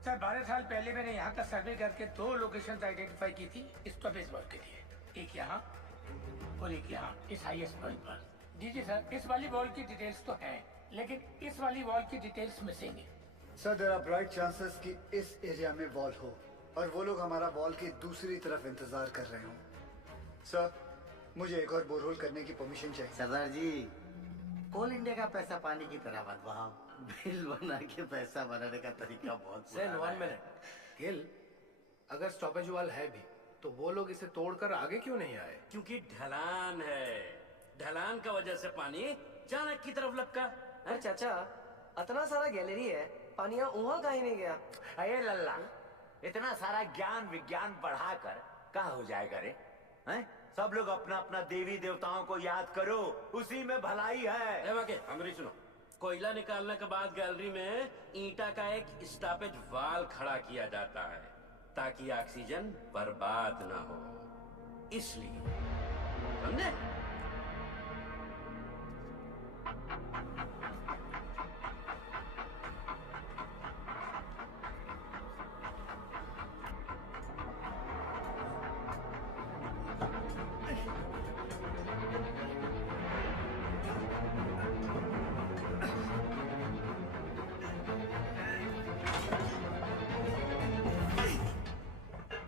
सर 12 साल पहले मैंने यहाँ का सर्वे करके 2 लोकेशन आइडेंटिफाई की थी स्टॉपेज वॉल के लिए। एक यहाँ और एक यहाँ, इस हाईएस्ट पॉइंट पर। जी सर, इस वाली वॉल की डिटेल्स तो हैं, लेकिन इस वाली वॉल की डिटेल्स मिसिंग है। Sir there are bright chances कि इस एरिया में वॉल हो और वो लोग हमारा वॉल की दूसरी तरफ इंतजार कर रहे हो। सर मुझे एक और बोरहोल करने की परमिशन चाहिए। सरदार जी, कोल इंडिया का पैसा पानी की तरह मत बहाओ। बिल बना के पैसा बनाने का तरीका बहुत सेन पुराना 1 है। मिनट गिल, अगर स्टॉपेज वाल है भी तो वो लोग इसे तोड़कर आगे क्यों नहीं आए? क्योंकि ढलान है, ढलान का वजह से पानी चाणक की तरफ लपका। अरे चाचा, इतना सारा गैलरी है, पानी वहाँ कहीं नहीं गया। अरे लल्ला, इतना सारा ज्ञान विज्ञान बढ़ाकर कहाँ हो जाएगा रे? हैं? सब लोग अपना अपना देवी देवताओं को याद करो, उसी में भलाई है। हमारी सुनो, कोयला निकालने के बाद गैलरी में ईंटा का एक स्टॉपेज वाल खड़ा किया जाता है ताकि ऑक्सीजन बर्बाद ना हो, इसलिए समझे?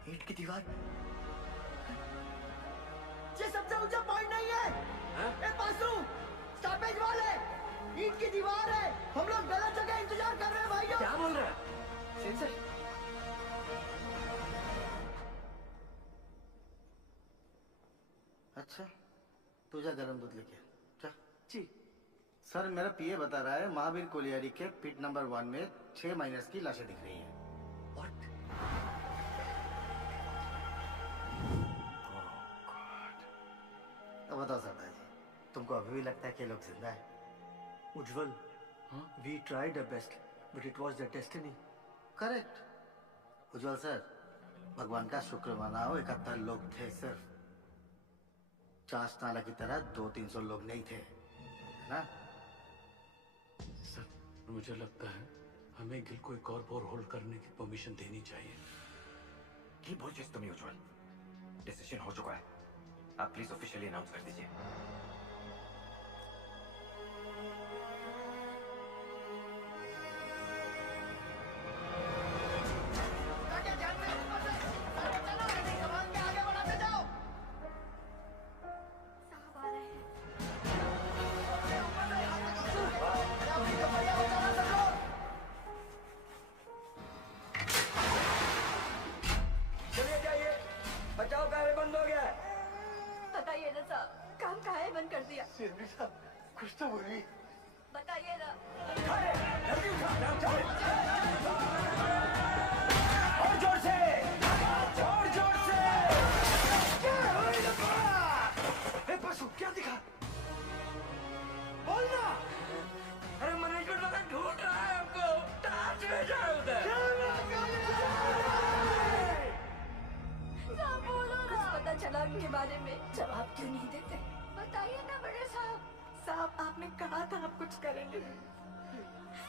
ईंट की दीवार। ये सबसे ऊंचा पॉइंट नहीं है। ए पासू, स्टॉपेज वाल है, ईंट की दीवार है। हम लोग गलत जगह इंतजार कर रहे हैं भाइयों। क्या बोल रहा है? सेंसर। अच्छा, तू जा गरम दूध लेके जा। जी सर, मेरा पीए बता रहा है महावीर कोलियारी के पिट नंबर 1 में 6 माइनर्स की लाशें दिख रही हैं। अब बताओ सरदार जी, तुमको अभी भी लगता है कि ये लोग जिंदा है? Ujjwal, we tried our best but it was the destiny. Correct Ujjwal sir, भगवान का शुक्र मनाओ 71 लोग थे सिर्फ। चास नाला की तरह 200-300 लोग नहीं थे, है ना? सर, मुझे लगता है हमें गिल को एक और बोर होल्ड करने की परमिशन देनी चाहिए। की बोल जिस तुम्हें उज्जवल, डिसीजन हो चुका है, आप प्लीज ऑफिशियली अनाउंस कर दीजिए। चलिए जाइए, बचाव कार्य बंद हो गया है। बताइए ना साहब, काम काहे बंद कर दिया? सीएमडी साहब, कुछ तो बोलिए। बताइए ना। और जोर से, और जोर से। ए पशु, क्या दिखा? बोलना। अरे मैनेजमेंट वाला ढूंढ रहा है हमको, टाच में जाए उधर। साहब बोलो ना। कुछ पता चला उनके बारे में? जवाब क्यों नहीं देते? बताइए ना बड़े साहब। साहब आपने कहा था आप कुछ करेंगे।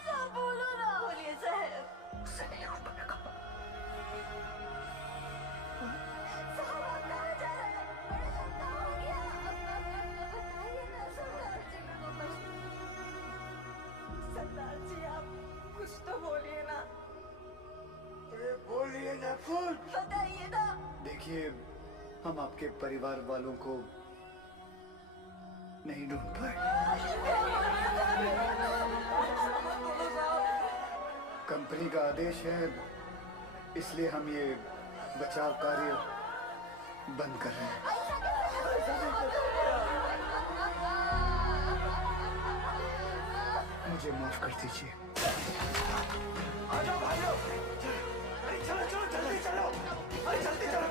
साहब बोलो ना। बोलिए साहब। साहब आप कहाँ जा रहे हैं? बड़े साहब कहाँ हो गया? बताइए ना सरदार जी को बस। सरदार जी आप कुछ तो बोलिए ना। बोलिए ना कुछ। बताइए ना। देखिए, हम आपके परिवार वालों को नहीं ढूंढ पाए। कंपनी का आदेश है, इसलिए हम ये बचाव कार्य बंद कर रहे हैं। मुझे माफ कर दीजिए। आ जाओ भाइयों। अरे चलो चलो जल्दी चलो। अरे जल्दी चलो।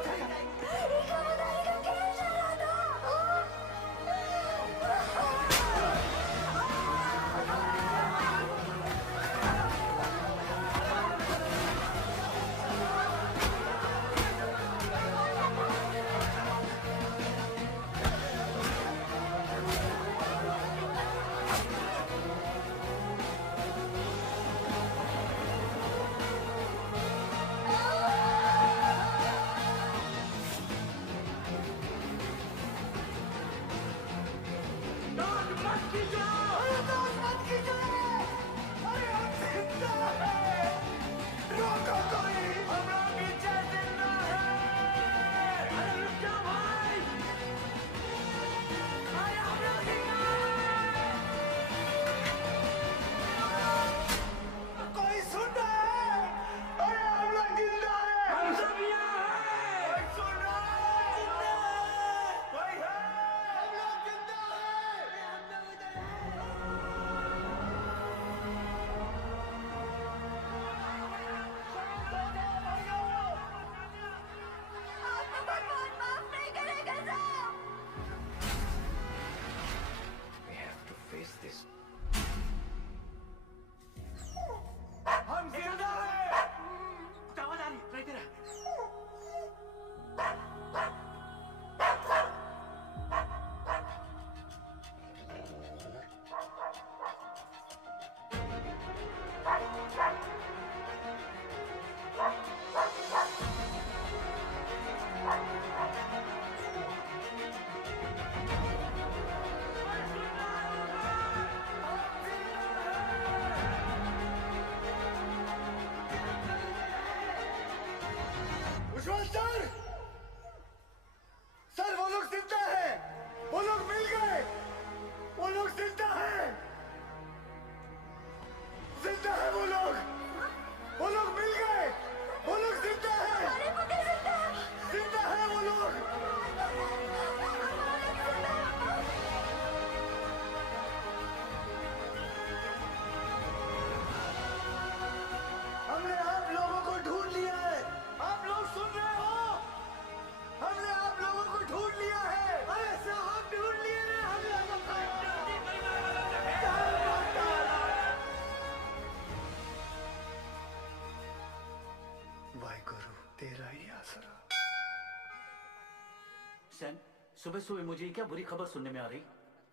सैन, सुबह सुबह मुझे क्या बुरी खबर सुनने में आ रही?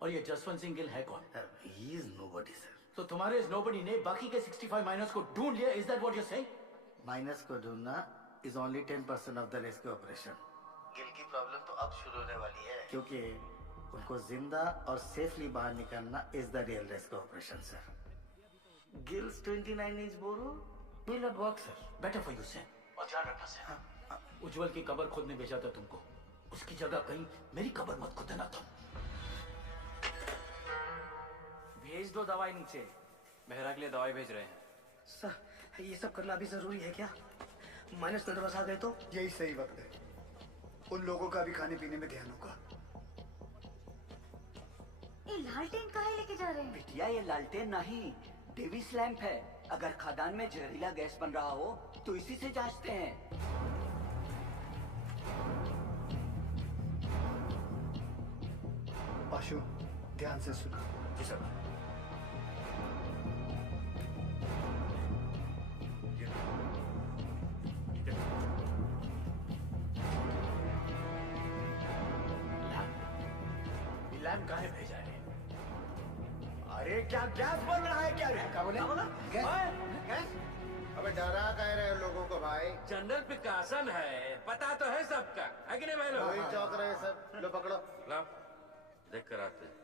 और ये जसवंत सिंह गिल है कौन? He is nobody, sir. तो तुम्हारे इस नोबडी ने बाकी के 65 माइनर्स को ढूंढ लिया? Is that what you saying? Minus को ढूंढना is only 10% of the rescue operation. Gill की प्रॉब्लम तो अब शुरू होने वाली है, क्योंकि उनको जिंदा और सेफली बाहर निकालना is the real rescue operation, sir. Gil's 29-inch borehole will not work, sir. Better for you सैन। और ध्यान रखना सैन, उज्जवल की कब्र खोदने भेजा था तुमको, उसकी जगह कहीं मेरी कब्र मत खोदना तुम। भेज दो दवाई नीचे। मेहरा के लिए दवाई भेज रहे हैं। सर ये सब करना भी जरूरी है क्या? माइनस नर्वस आ गए तो? यही सही वक्त है, उन लोगों का भी खाने पीने में ध्यान होगा। ये लालटेन कहाँ लेके जा रहे हैं? बिटिया ये लालटेन नहीं, डेविस लैंप है। अगर खदान में जहरीला गैस बन रहा हो तो इसी से जांचते हैं। पाशु, ध्यान से सुनो। जी सर। लैम्प कहाँ भेजा है? अरे क्या गैस बन रहा है क्या? क्या बोले? गैस? अबे डरा कह रहे हो लोगों को भाई? जनरल पिकासन है, पता तो है सबका, है कि नहीं भाई लोग? वही चौक रहे सब। लो पकड़ो। लो, देख कर आते।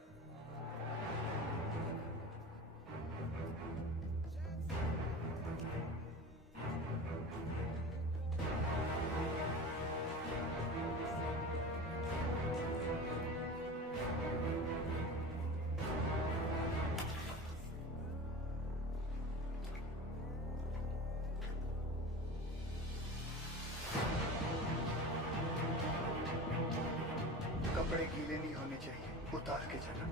कपड़े गीले नहीं होने चाहिए, उतार के चला।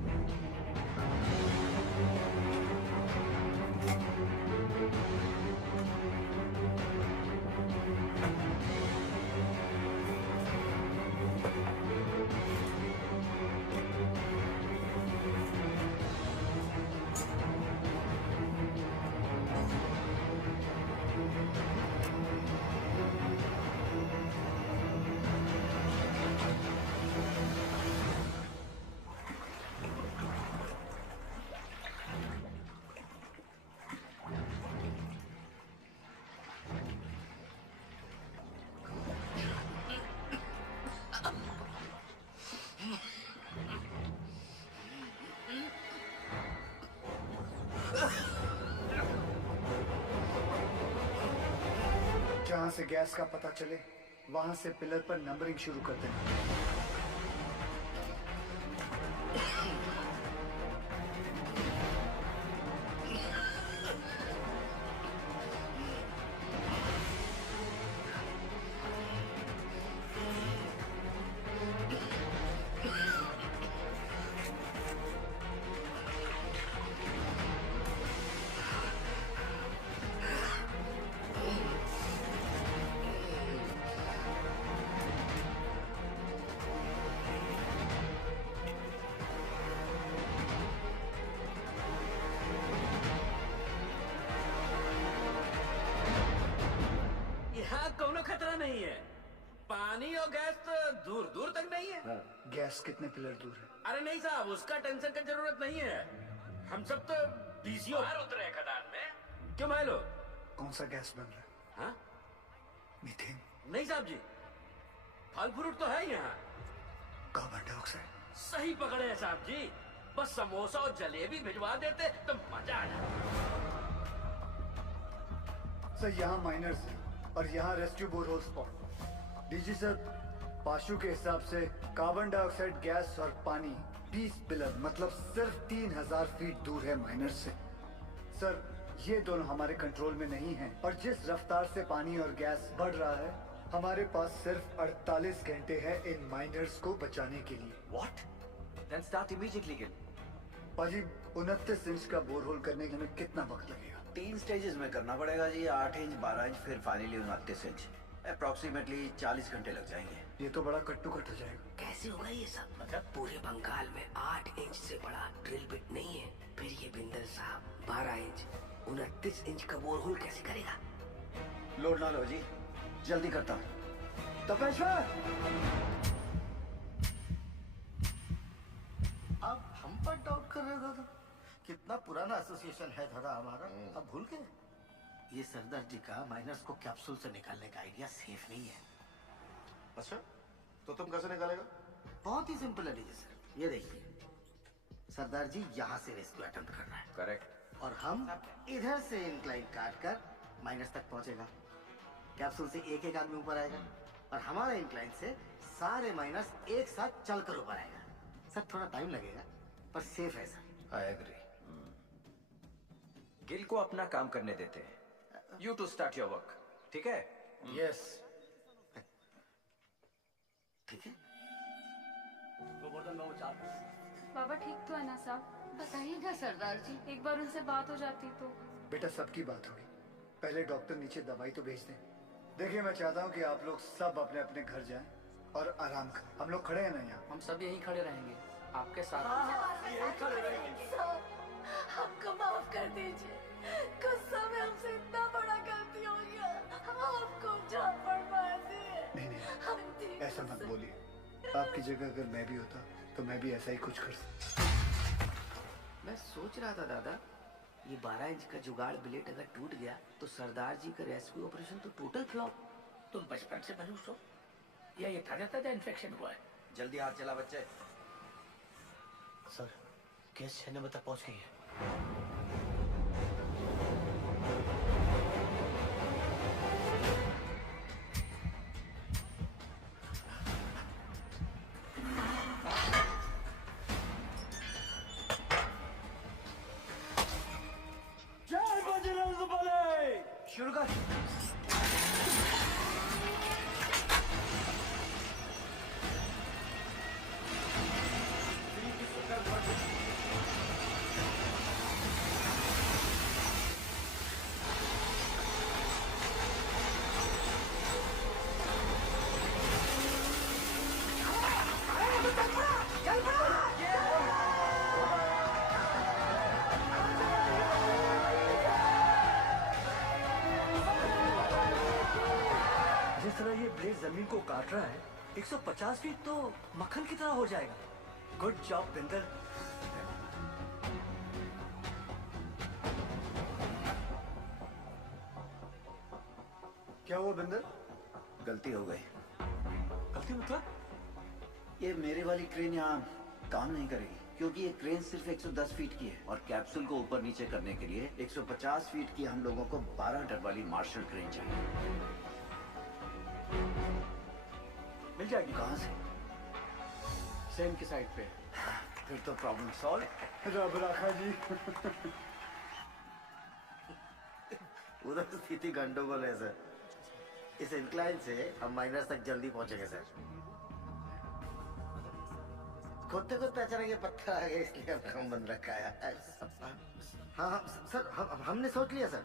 जहां से गैस का पता चले वहां से पिलर पर नंबरिंग शुरू कर देना। कोनो खतरा नहीं है, पानी और गैस तो दूर दूर तक नहीं है। गैस कितने पिलर दूर है? अरे नहीं साहब, उसका टेंशन की जरूरत नहीं है। हम सब तो डीसीओ बाहर उतरे हैं खदान में। क्यों भाई लोग? कौन सा गैस बन रहा है? हाँ? मीथेन? नहीं साहब जी, फल फ्रूट तो है यहाँ। Carbon dioxide? सही पकड़े हैं साहब जी, बस समोसा और जलेबी भिजवा देते तो मजा आ जाता। सर यहाँ माइनर्स है और यहाँ rescue borehole spot. DG sir, पाशु के हिसाब से कार्बन डाइऑक्साइड गैस और पानी 20 पिलर मतलब सिर्फ 3000 फीट दूर है माइनर से। सर ये दोनों हमारे कंट्रोल में नहीं हैं और जिस रफ्तार से पानी और गैस बढ़ रहा है हमारे पास सिर्फ 48 घंटे हैं इन माइनर्स को बचाने के लिए। What? Then start immediately, Gil. पाजी 29 इंच का बोरहोल करने में कितना वक्त लगेगा? 3 स्टेजेस में करना पड़ेगा जी, 8 इंच, 12 इंच, फिर फाइनली 29 इंच। अप्रोक्सीमेटली 40 घंटे लग जाएंगे। ये तो बड़ा कट्टू कट हो जाएगा। कैसे होगा ये सब? मतलब पूरे बंगाल में 8 इंच से बड़ा ड्रिल बिट नहीं है, फिर ये बिंदल साहब 12 इंच 29 इंच का बोरहोल कैसे करेगा? लोड ना लो जी, जल्दी करता हूँ। तपेश्वर! कितना पुराना एसोसिएशन है दादा हमारा, अब भूल गए? ये सरदार जी का माइनर्स को कैप्सूल से निकालने का आइडिया सेफ नहीं है। अच्छा, तो तुम कैसे निकालेगा? बहुत ही सिंपल है सर, ये देखिए सरदार जी यहाँ से रेस्क्यू अटेम्प्ट कर रहा है, करेक्ट, और हम इधर से इंक्लाइन काट कर माइनस तक पहुंचेगा। कैप्सूल से एक एक आदमी ऊपर आएगा और हमारा इंक्लाइन से सारे माइनस एक साथ चलकर ऊपर आएगा। सर थोड़ा टाइम लगेगा पर सेफ है सर। I agree. गिल को अपना काम करने देते हैं। You to start your work, ठीक है? यस। ठीक है। गोवर्धन बाबू 4 बाबा ठीक तो है ना साहब? बताइएगा सरदार जी, एक बार उनसे बात हो जाती तो। बेटा सबकी बात होगी, पहले डॉक्टर नीचे दवाई तो भेज दें। देखिए मैं चाहता हूँ कि आप लोग सब अपने अपने घर जाएं और आराम करें। हम लोग खड़े हैं ना यहाँ? हम सब यहीं खड़े रहेंगे आपके साथ। हमको माफ कर दीजिए, गुस्सा में हमसे इतना बड़ा गलती हो गया, आपको जान मार दिए। नहीं ऐसा मत बोलिए। आपकी जगह अगर मैं भी होता तो मैं भी ऐसा ही कुछ कर सकता। मैं सोच रहा था दादा, ये 12 इंच का जुगाड़ ब्लेड अगर टूट गया तो सरदार जी का रेस्क्यू ऑपरेशन तो टोटल फ्लॉप। तुम बचपन से मनुष्य हो या ये ताजा ताजा इन्फेक्शन हुआ है? जल्दी हाथ चला बच्चे। सर केस 6 नंबर तक पहुंच गई है। जय बजरंगबली। शुरू कर। जिस तरह ये ब्लेड जमीन को काट रहा है, 150 फीट तो मक्खन की तरह हो जाएगा। Good job Binder. क्या हुआ बिंदर? गलती हो गई। गलती मतलब? ये मेरे वाली क्रेन यहाँ काम नहीं करेगी क्योंकि ये क्रेन सिर्फ 110 फीट की है और कैप्सूल को ऊपर नीचे करने के लिए 150 फीट की हम लोगों को 12 टन वाली मार्शल क्रेन चाहिए। मिल जाएगी। कहाँ से? सेन की साइड पे। फिर तो प्रॉब्लम सॉल्व। रब राखा जी। उधर स्थिति गंडोगोल है सर। इस इंक्लाइन से हम माइनस तक जल्दी पहुंचेंगे सर। खोदते खोदते अचानक ये पत्थर आ गया इसलिए अब काम बंद रखा है। हाँ हाँ सर, हमने सोच लिया सर,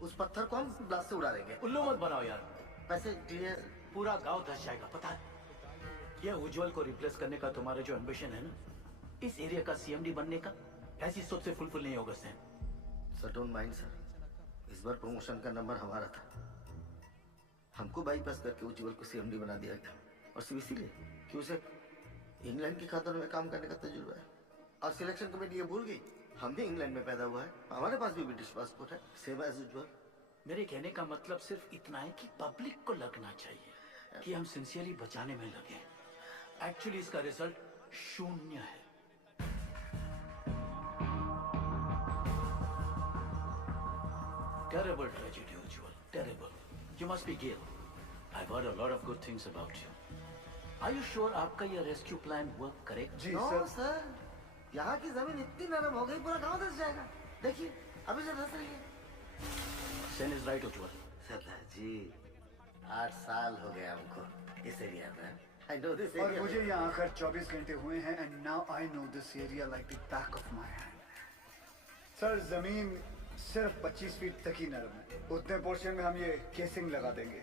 उस पत्थर को हम ब्लास्ट से उड़ा देंगे। उल्लू मत बनाओ यार। पैसे क्लियर। पूरा गांव धस जाएगा पता है। ये उज्जवल को रिप्लेस करने का तुम्हारा जो एम्बिशन है ना, इस एरिया का सीएमडी बनने का, ऐसी सोच से फुलफिल नहीं होगा sir. Sir don't mind sir, इस बार प्रमोशन का नंबर हमारा था। हमको बाईपास करके उज्जवल को सीएमडी बना दिया गया, और सिर्फ इसीलिए कि उसे इंग्लैंड की खातों में काम करने का तजुर्बा है। और सिलेक्शन कमेटी ये भूल गई हम भी इंग्लैंड में पैदा हुआ है, हमारे पास भी ब्रिटिश पासपोर्ट है, सेम एज उज्जवल। मेरे कहने का मतलब सिर्फ इतना है कि पब्लिक को लगना चाहिए कि हम सिंसियरली बचाने में लगे। एक्चुअली इसका रिजल्ट 0 है। Terrible tragedy, Ujjwal. Terrible. You must be Gil. I've heard a lot of good things about you. Are you sure आपका ये रेस्क्यू प्लान वर्क करेगा? जी सर, यहाँ की जमीन इतनी नरम हो गई पूरा गांव धस जाएगा। देखिए अभी से धस रही है। Sen is right, Ujjwal. सरदार जी 8 साल हो गए हमको इस एरिया में। I know this और area. मुझे यहाँ आकर 24 घंटे हुए हैं and now I know this area like the back of my hand. Sir जमीन सिर्फ 25 फीट तक ही नरम है। उतने पोर्शन में हम ये केसिंग लगा देंगे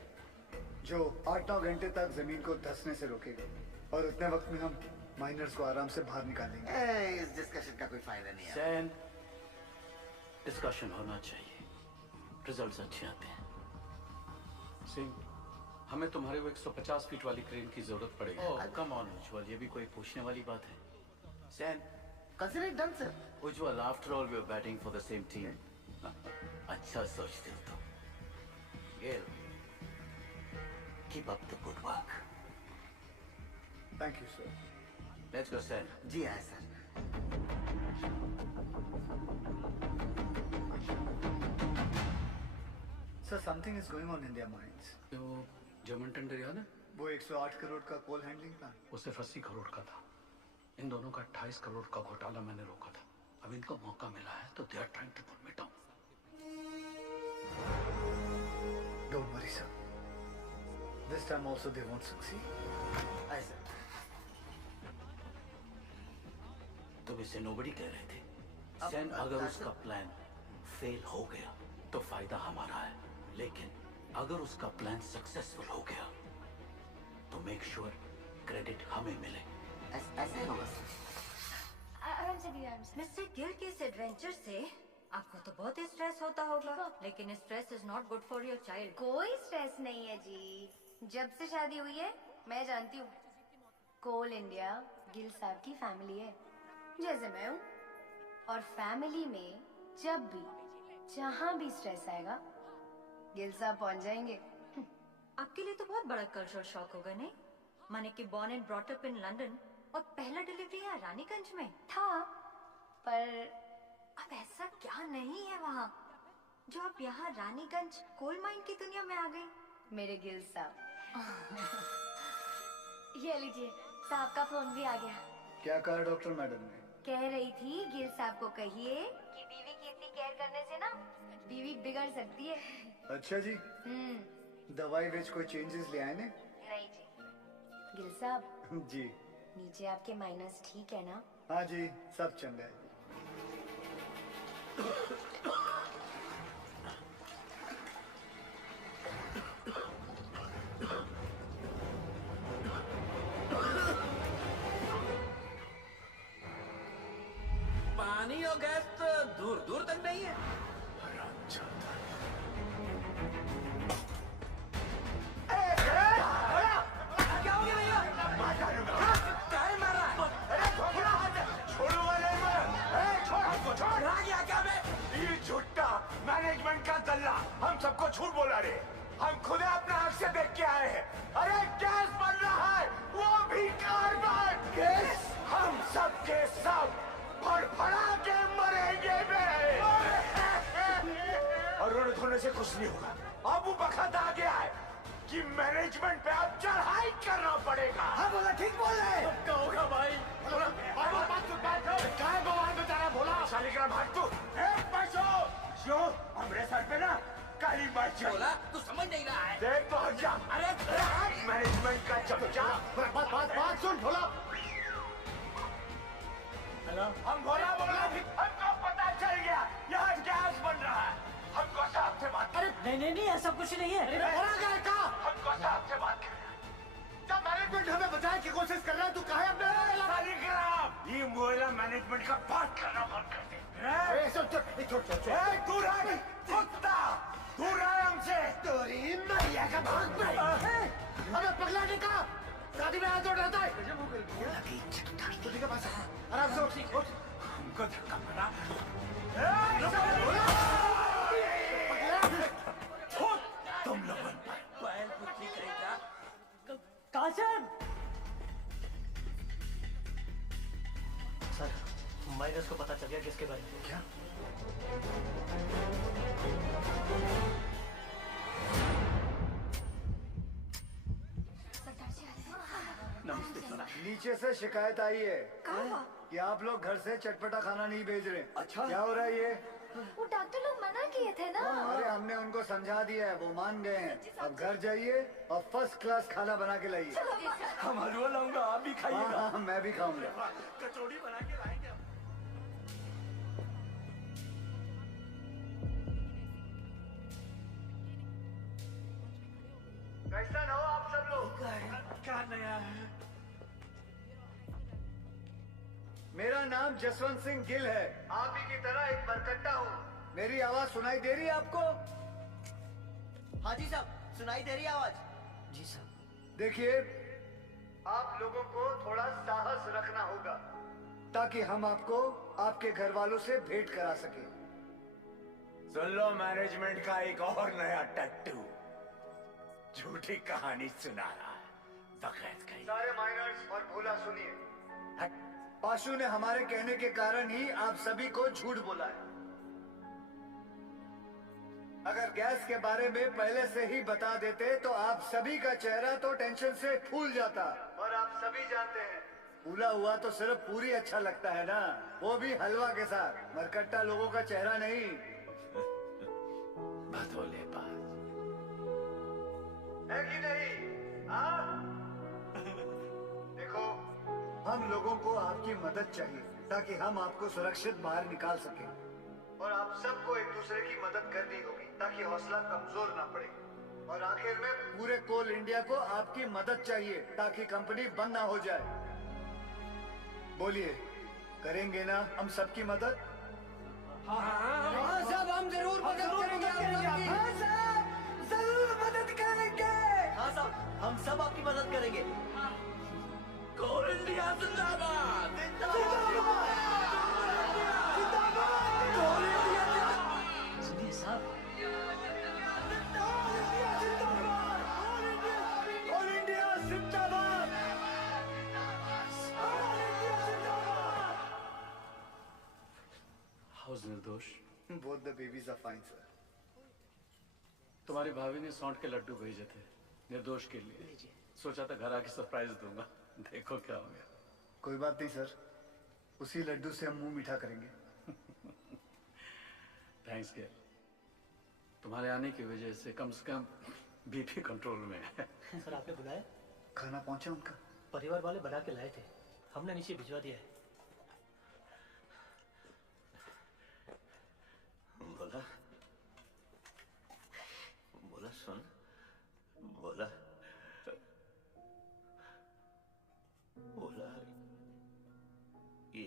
जो 8-9 घंटे तक जमीन को धंसने से रोकेगा, और उतने वक्त में हम माइनर्स को आराम से बाहर निकालेंगे। इस डिस्कशन का कोई फायदा नहीं है। Sen, डिस्कशन होना चाहिए, रिजल्ट्स अच्छे आते हैं। सिंह, हमें तुम्हारे वो 150 फीट वाली क्रेन की जरूरत पड़ेगी। कम ऑन उज्जवल, ये भी कोई पूछने वाली बात है। Sen, consider it done, sir. Ujjwal, after all we are batting for the same team. अच्छा सोचते हो तुम. गेल, keep up the good work. Thank you sir. Let's go sir. जी हाँ sir. Sir something is going on in their minds. वो जर्मन टेंडर याद है? वो 108 करोड़ का कोल हैंडलिंग प्लान. वो सिर्फ 80 करोड़ का था. इन दोनों का 28 करोड़ का घोटाला मैंने रोका था. अब इनको मौका मिला है तो they are trying to pull me down. Don't worry sir. This time also they won't succeed. Aye sir. तुम इसे नोबडी कह रहे थे. सैन, अगर उसका प्लान फेल हो गया तो फायदा हमारा है, लेकिन अगर उसका प्लान सक्सेसफुल हो गया तो मेक श्योर क्रेडिट हमें मिले. ऐसे होगा सर. आराम से भी, आराम से। मिस्टर गिल के इस एडवेंचर से आपको तो बहुत स्ट्रेस होता होगा, लेकिन stress is not good for your child. कोई स्ट्रेस नहीं है जी. जब से शादी हुई है मैं जानती हूँ, कोल इंडिया गिल साहब की फैमिली है, जैसे मैं हूँ. और फैमिली में जब भी जहाँ भी स्ट्रेस आएगा गिल साहब पहुँच जाएंगे. आपके लिए तो बहुत बड़ा कल्चरल शॉक होगा नहीं? माने कि born and brought up in London और पहला डिलीवरी यहाँ रानीगंज में था, पर अब ऐसा क्या नहीं है वहाँ जो आप यहाँ रानीगंज कोल माइन की दुनिया में आ गई? मेरे गिल साहब. ये लीजिए, साहब का फोन भी आ गया. क्या कहा डॉक्टर मैडम ने? कह रही थी गिल साहब को कहिए कि बीवी की इतनी केयर करने से ना बीवी बिगड़ सकती है. अच्छा जी. दवाई बेच कोई चेंजेस ले आए ने? नहीं जी. गिल साहब जी. नीचे आपके माइनस ठीक है ना? हाँ जी, सब चंगा है. पानी और गैस तो दूर दूर तक नहीं है. क्या हो गया भैया? काहे मार रहा है? छोड़ो वाले छोड़. रहा गया क्या बे? ये झूठा मैनेजमेंट का दल्ला हम सबको झूठ बोला रे. हम खुद अपना आंख से देख के आए हैं. अरे गैस बन रहा है, वो भी कार्बन गैस. हम सब के सब फड़फड़ा के मरेंगे बे. और रोने धोने से कुछ नहीं होगा. अब वो वक्त आ गया है कि मैनेजमेंट पे अब चढ़ाई करना पड़ेगा. हाँ बोला, ठीक बोल रहे. क्या होगा भाई? क्या भगवान बता रहा बोला. शालिग्राम भाग तू. जो हमरे सर पे ना काली मर्च बोला तू समझ नहीं रहा है. देख तो हट जा. अरे मैनेजमेंट का चमचा. बात सुन भोला. हेलो. हम भोला हमको पता चल गया यहाँ गैस बन रहा है. हमको साहब से बात. अरे नहीं ऐसा कुछ नहीं है. हमको साहब से बात करना. जब मैनेजमेंट हमें बचाने की कोशिश कर रहा है, तू काहे अपने शालिग्राम ये मोहल्ला मैनेजमेंट का बात करना बंद कर दे. दूर है कुत्ता. दूर है हमसे. तोरी मैया का भाग भाई. अबे पगला नहीं का. शादी में हाथ उठाता है. तू ठीक है पास. आराम से उठ. हमको धक्का मारा. तुम लोगों पर बैल कुत्ती करेगा. कासिम. सर, माइनस को पता चल गया किसके बारे में. क्या? नीचे से शिकायत आई है कि आप लोग घर से चटपटा खाना नहीं भेज रहे. अच्छा, क्या हो रहा है ये? वो डॉक्टर लोग मना किए थे ना. अरे हमने उनको समझा दिया है, वो मान गए हैं. अब घर जाइए और फर्स्ट क्लास खाना बना के लाइए. हम हलवा लाऊंगा, आप भी खाइएगा. हाँ, मैं भी खाऊंगा. कचौड़ी बना के लाएंगे. कैसा हो आप सब लोग? क्या नया है? मेरा नाम जसवंत सिंह गिल है. आप ही की तरह एक बरकट्टा हूँ. मेरी आवाज सुनाई दे रही है आपको? हाँ जी साहब, सुनाई दे रही है आवाज. जी साहब. देखिए, आप लोगों को थोड़ा साहस रखना होगा. ताकि हम आपको आपके घर वालों से भेंट करा सके। सुन लो मैनेजमेंट का एक और नया टट्टू झूठी कहानी सुना रहा है। बगैर कहीं सारे माइनर्स और भोला सुनिए, पाशु ने हमारे कहने के कारण ही आप सभी को झूठ बोला है। अगर गैस के बारे में पहले से ही बता देते तो आप सभी का चेहरा तो टेंशन से फूल जाता। और आप सभी जानते हैं फूला हुआ तो सिर्फ पूरी अच्छा लगता है ना, वो भी हलवा के साथ, मरकट्टा लोगों का चेहरा नहीं। भदोले बात है कि नहीं? हाँ? देखो, हम लोगों को आपकी मदद चाहिए ताकि हम आपको सुरक्षित बाहर निकाल सकें। और आप सबको एक दूसरे की मदद करनी होगी ताकि हौसला कमजोर ना पड़े। और आखिर में पूरे कोल इंडिया को आपकी मदद चाहिए ताकि कंपनी बंद ना हो जाए। बोलिए, करेंगे ना हम सबकी मदद? हाँ साहब, हम जरूर मदद करेंगे आपकी। हाँ साहब, जरूर मदद करेंगे। हाँ साहब, हम सब आपकी मदद करेंगे। कोल इंडिया जिंदाबाद। सुनिए साहब, ऑल इंडिया जिंदाबाद। हाउस निर्दोष, both the babies are fine sir. तुम्हारी भाभी ने सौंठ के लड्डू भेजे थे निर्दोष के लिए। सोचा था घर आके सरप्राइज दूंगा, देखो क्या हो गया। कोई बात नहीं सर, उसी लड्डू से हम मुंह मीठा करेंगे। थैंक्स गेल, तुम्हारे आने की वजह से कम बीपी कंट्रोल में है। सर आपने बुलाया? खाना पहुंचा उनका? परिवार वाले बना के लाए थे, हमने नीचे भिजवा दिया है। बोला बोला सुन, बोला बोला ये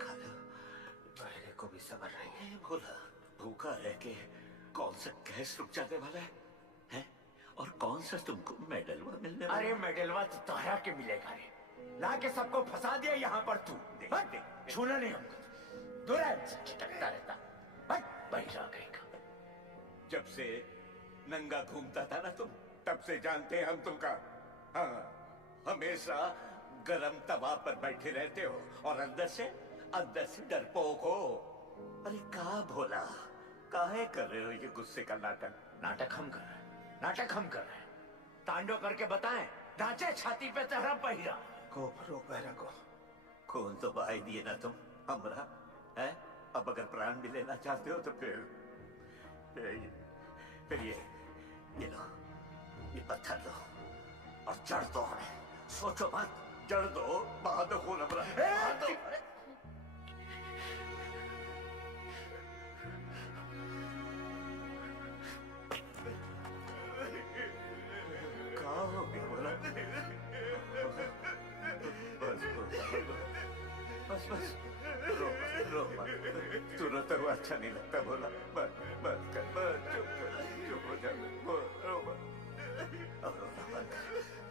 खा लो। मेरे को भी समझ रही है। बोला भूखा रह के कौन सा गैस रुक जाने वाला है, हैं? और कौन सा तुमको मेडलवा मिलने वाला है? अरे मेडलवा तो तोहरा के मिलेगा रे, ला के सबको फंसा दिया यहाँ पर तू। छूना नहीं हमको, दूर चिटकता रहता। बहिरा गई का। जब से नंगा घूमता था ना तुम, तब से जानते हैं हम तुमका। हाँ, हमेशा गरम तवा पर बैठे रहते हो और अंदर से डरपोक हो। अरे कहा भोला, काहे कर रहे हो ये गुस्से का नाटक? नाटक हम कर रहे हैं, नाटक हम कर रहे हैं। तांडव करके बताएं, ढांचे छाती पे तहरा बहिरा को रोक बहरा को। खून तो बहाई दिए ना तुम हमरा, है? अब अगर प्राण भी लेना चाहते हो तो फिर ये लो, ये पत्थर लो और जड़ दो हमें। सोचो मत, जड़ दो, बहा दो खून हमरा, बहा दो। क्या हो गया बोला? बस रो मत। तू रोता हुआ अच्छा नहीं लगता बोला। बस चुप हो जा, रो मत। अब रोना बंद कर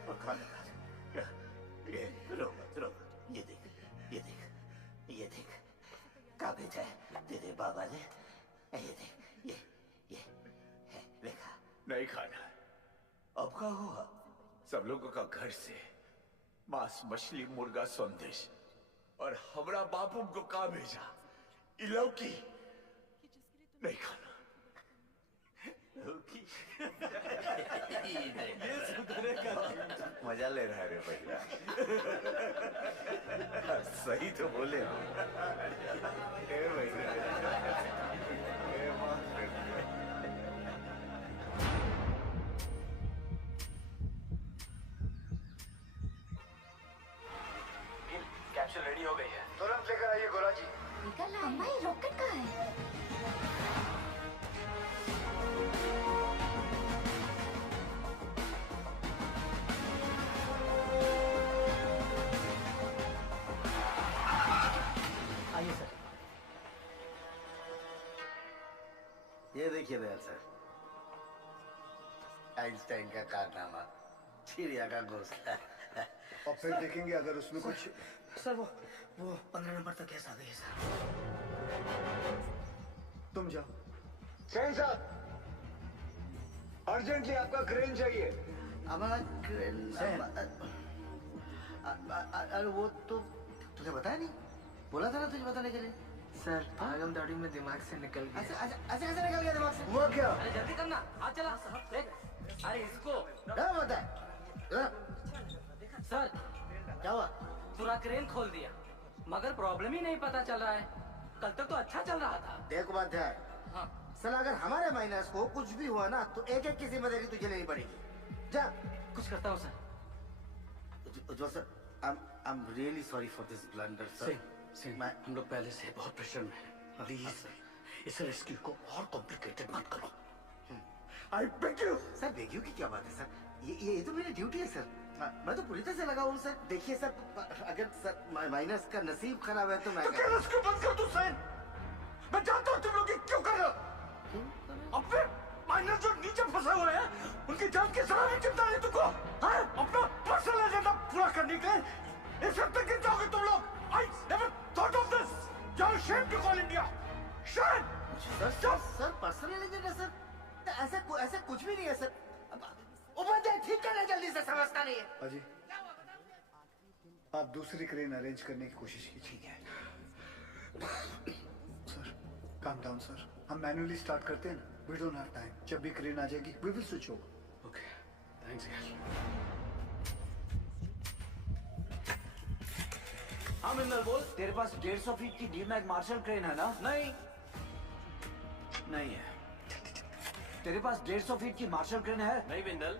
और खाना खा। ये रो मत। ये देख क्या भेजा है तेरे बाबा ने। ये देख, ये है, देखा? नहीं खाना। अब क्या हुआ? सब लोगों का घर से मांस, मछली, मुर्गा, संदेश, और हमरा बापू को कहा भेजा लौकी। नहीं खाना। लौकी ये सुधरे का मजा ले रहा है रे भैया। सही तो बोले हो। कैप्सूल रेडी हो गई है। तुरंत लेकर आइए गोरा जी। निकल अम्मा, ये रॉकेट कहाँ है? आइए सर। ये देखिए दयाल सर, आइंस्टाइन का कारनामा, चिड़िया का घोंसला। और फिर देखेंगे अगर उसमें कुछ सर वो 15 नंबर तक केस आ गई है सर। तुम जाओ। सेन साहब, अर्जेंटली आपका क्रेन चाहिए। हमारा क्रेन अरे वो तो तुझे बताया नहीं, बोला था ना तुझे बताने के लिए। सर भागम दौड़ी में दिमाग से निकल गया। ऐसे कैसे निकल गया दिमाग से? हुआ क्या? अरे जल्दी करना, हाथ चला। देख, अरे इसको क्या बताए सर क्या हुआ? पूरा क्रेन खोल दिया, मगर प्रॉब्लम ही नहीं पता चल रहा है। कल तक तो अच्छा चल रहा था। देखो बात है, हाँ। सर अगर हमारे माइनस को कुछ भी हुआ ना तो एक एक की जिम्मेदारी तुझे लेनी पड़ेगी। जा कुछ करता हूँ सर। जो sir I am really sorry for this blunder sir. हम लोग पहले से बहुत प्रेशर में हैं। प्लीज इस रेस्क्यू को और कॉम्प्लिकेटेड मत करो। I beg you. Sir beg you की क्या बात है सर? ये तो मेरी ड्यूटी है सर। मैं तो पूरी तरह से लगा हूँ सर। देखिए सर, अगर सर माइनस का नसीब खराब है तो मैं रेस्क्यू बंद कर तू सेन। मैं जानता हूँ तुम लोग ये क्यों कर रहे हो। अपने माइनस जो नीचे फंसे हुए हैं उनकी जान की जरा भी चिंता नहीं तुमको? हाँ? अपना पर्सनल एजेंडा पूरा करने के लिए इस हद तक गिर जाओगे तुम लोग। I never thought of this. You're ashamed to call India. Shame. Sir personal agenda sir ऐसा कुछ भी नहीं है सर। उपाध्याय ठीक करना जल्दी से, समझता नहीं है। अजी आप दूसरी क्रेन अरेंज करने की कोशिश कीजिए। सर काम डाउन सर, हम मैन्युअली स्टार्ट करते हैं ना। We don't have time. जब भी क्रेन आ जाएगी we will switch over. Okay thanks यार। हाँ मिंदल बोल। तेरे पास 150 फीट की डीमैक मार्शल क्रेन है ना? नहीं है। तेरे पास 150 फीट की मार्शल क्रेन है? नहीं बिंदल।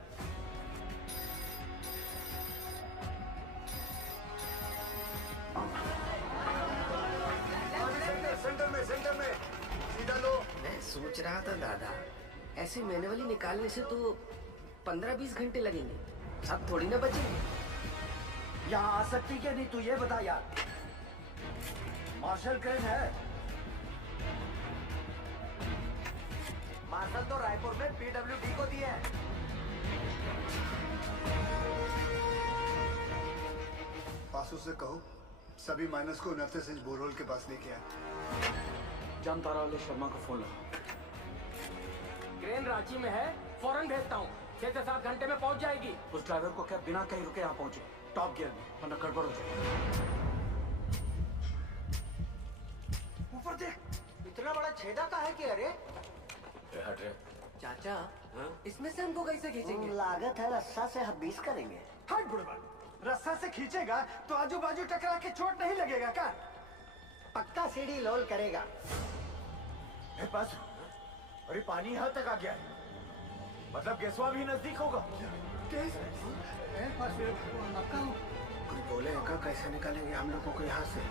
सेंटर में सीधा लो। मैं सोच रहा था दादा, ऐसे मैनुअली निकालने से तो 15-20 घंटे लगेंगे, सब थोड़ी ना बचेंगे। यहाँ आ सकती क्या नहीं तू ये बता यार। मार्शल क्रेन है। मार्शल तो रायपुर में PWD को दी है। पासू से कहो सभी माइनस को 29 इंच बोरहोल के पास लेके आए। जामतारा वाले शर्मा को फोन लगा। क्रेन रांची में है, फौरन भेजता हूँ। 6 से 7 घंटे में पहुँच जाएगी। उस ड्राइवर को क्या बिना कहीं रुके यहाँ पहुंचे टॉप गियर में, वरना गड़बड़ हो जाएगी। ऊपर देख, इतना बड़ा छेदा का है कि अरे हट रे। चाचा इसमें से हमको कैसे खींचेंगे? लागत है रस्सा से हबीस करेंगे। हट बुढ़वा, रस्सा से खींचेगा तो आजू बाजू टकरा के चोट नहीं लगेगा क्या? पक्का सीढ़ी लोल करेगा। मेरे पास अरे पानी यहाँ तक आ गया है, मतलब गैसवा भी नजदीक होगा। बोले का कैसे निकालेंगे हम लोगों को यहाँ से?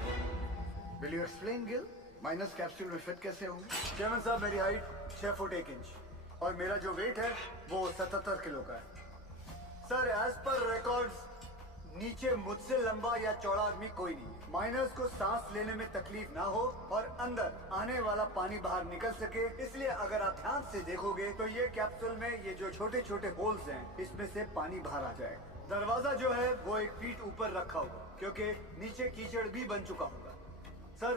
Will you explain, Gil? Minus capsule में फिट कैसे होंगे? चेयरमैन साहब मेरी हाइट 6 फुट 1 इंच और मेरा जो वेट है वो 77 किलो का है। सर एज पर रिकॉर्ड्स नीचे मुझसे लंबा या चौड़ा आदमी कोई नहीं। माइनस को सांस लेने में तकलीफ ना हो और अंदर आने वाला पानी बाहर निकल सके, इसलिए अगर आप ध्यान से देखोगे तो ये कैप्सूल में ये जो छोटे छोटे होल्स हैं इसमें से पानी बाहर आ जाएगा। दरवाजा जो है वो 1 फीट ऊपर रखा होगा क्योंकि नीचे कीचड़ भी बन चुका होगा। सर